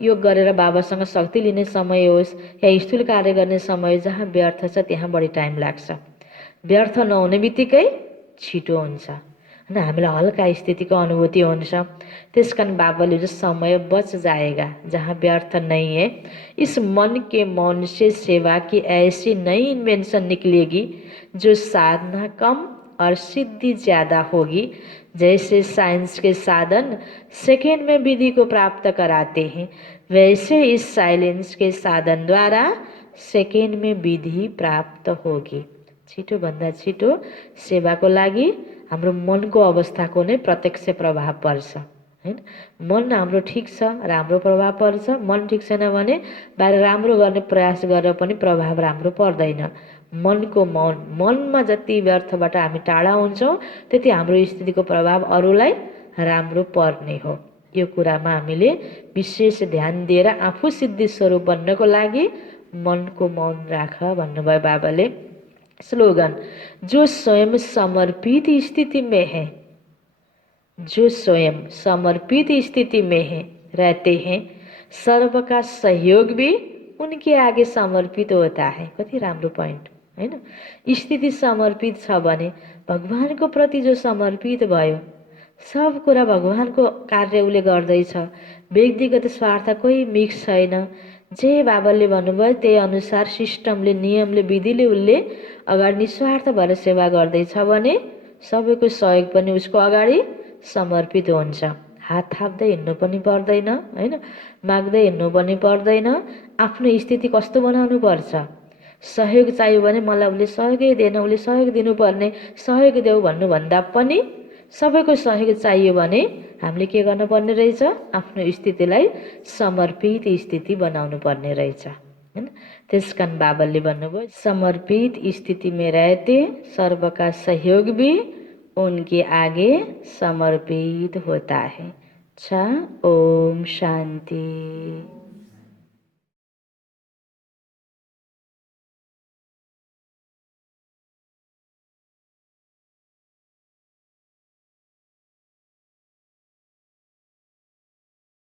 योग गरेर बाबासँग शक्ति लिने समय होस् या स्थूल कार्य गर्ने समय, जहाँ व्यर्थ छ त्यहाँ बढी टाइम लाग्छ। व्यर्थ नहुने बित्तिकै छिटो हुन्छ होइन, हामीलाई हल्का स्थितिको अनुभूति हुन्छ। त्यस कारण बाबाले जो समय बच जाएगा जहाँ व्यर्थ नहीं है, इस मन के मौन से सेवा की ऐसी नई इन्वेंशन निकलेगी जो साधना कम और सिद्धि ज़्यादा होगी। जैसे साइंस के साधन सेकेंड में विधि को प्राप्त कराते हैं, वैसे इस साइलेंस के साधन द्वारा सेकेंड में विधि प्राप्त होगी। छिटोभन्दा छिटो सेवाको लागि हाम्रो मनको अवस्थाको नै प्रत्यक्ष प्रभाव पर्छ हैन। मन हाम्रो ठिक छ, राम्रो प्रभाव पर्छ। मन ठिक छैन भने बाहिर राम्रो गर्ने प्रयास गरेर पनि प्रभाव राम्रो पर्दैन। मनको मौन, मनमा जति व्यर्थबाट हामी टाढा हुन्छौँ त्यति हाम्रो स्थितिको प्रभाव अरूलाई राम्रो पर्ने हो। यो कुरामा हामीले विशेष ध्यान दिएर आफू सिद्धि स्वरूप बन्नको लागि मनको मौन राख भन्नुभयो बाबाले। स्लोगन, जो स्वयं समर्पित स्थिति में है, जो स्वयं समर्पित स्थिति में है रहते हैं, सर्व का सहयोग भी उनके आगे समर्पित होता है। कति राम्रो पोइन्ट हैन। स्थिति समर्पित छ भने भगवानको प्रति जो समर्पित भयो, सब कुरा भगवानको कार्य उसले गर्दैछ। व्यक्तिगत स्वार्थ कोही मिक्स छैन। जे बाबाले भन्नुभयो त्यही अनुसार सिस्टमले, नियमले, विधिले उसले अगाडि निस्वार्थ भएर सेवा गर्दैछ भने सबैको सहयोग पनि उसको अगाडि समर्पित हुन्छ। हात थाप्दै हिँड्नु पनि पर्दैन हैन, माग्दै हिँड्नु पनि पर्दैन। आफ्नो स्थिति कस्तो बनाउनु पर्छ, सहयोग चाहियो भने मलाई उसले सहयोगै दिएन, उसले सहयोग दिनुपर्ने, सहयोग देऊ भन्नुभन्दा पनि सबैको सहयोग चाहियो भने हामीले के गर्नुपर्ने रहेछ, आफ्नो स्थितिलाई समर्पित स्थिति बनाउनु पर्ने रहेछ हैन। त्यसकारण बाबाले भन्नुभयो, समर्पित स्थिति में रहते सर्व का सहयोग भी उनके आगे समर्पित होता है। अच्छा, ओम शांति।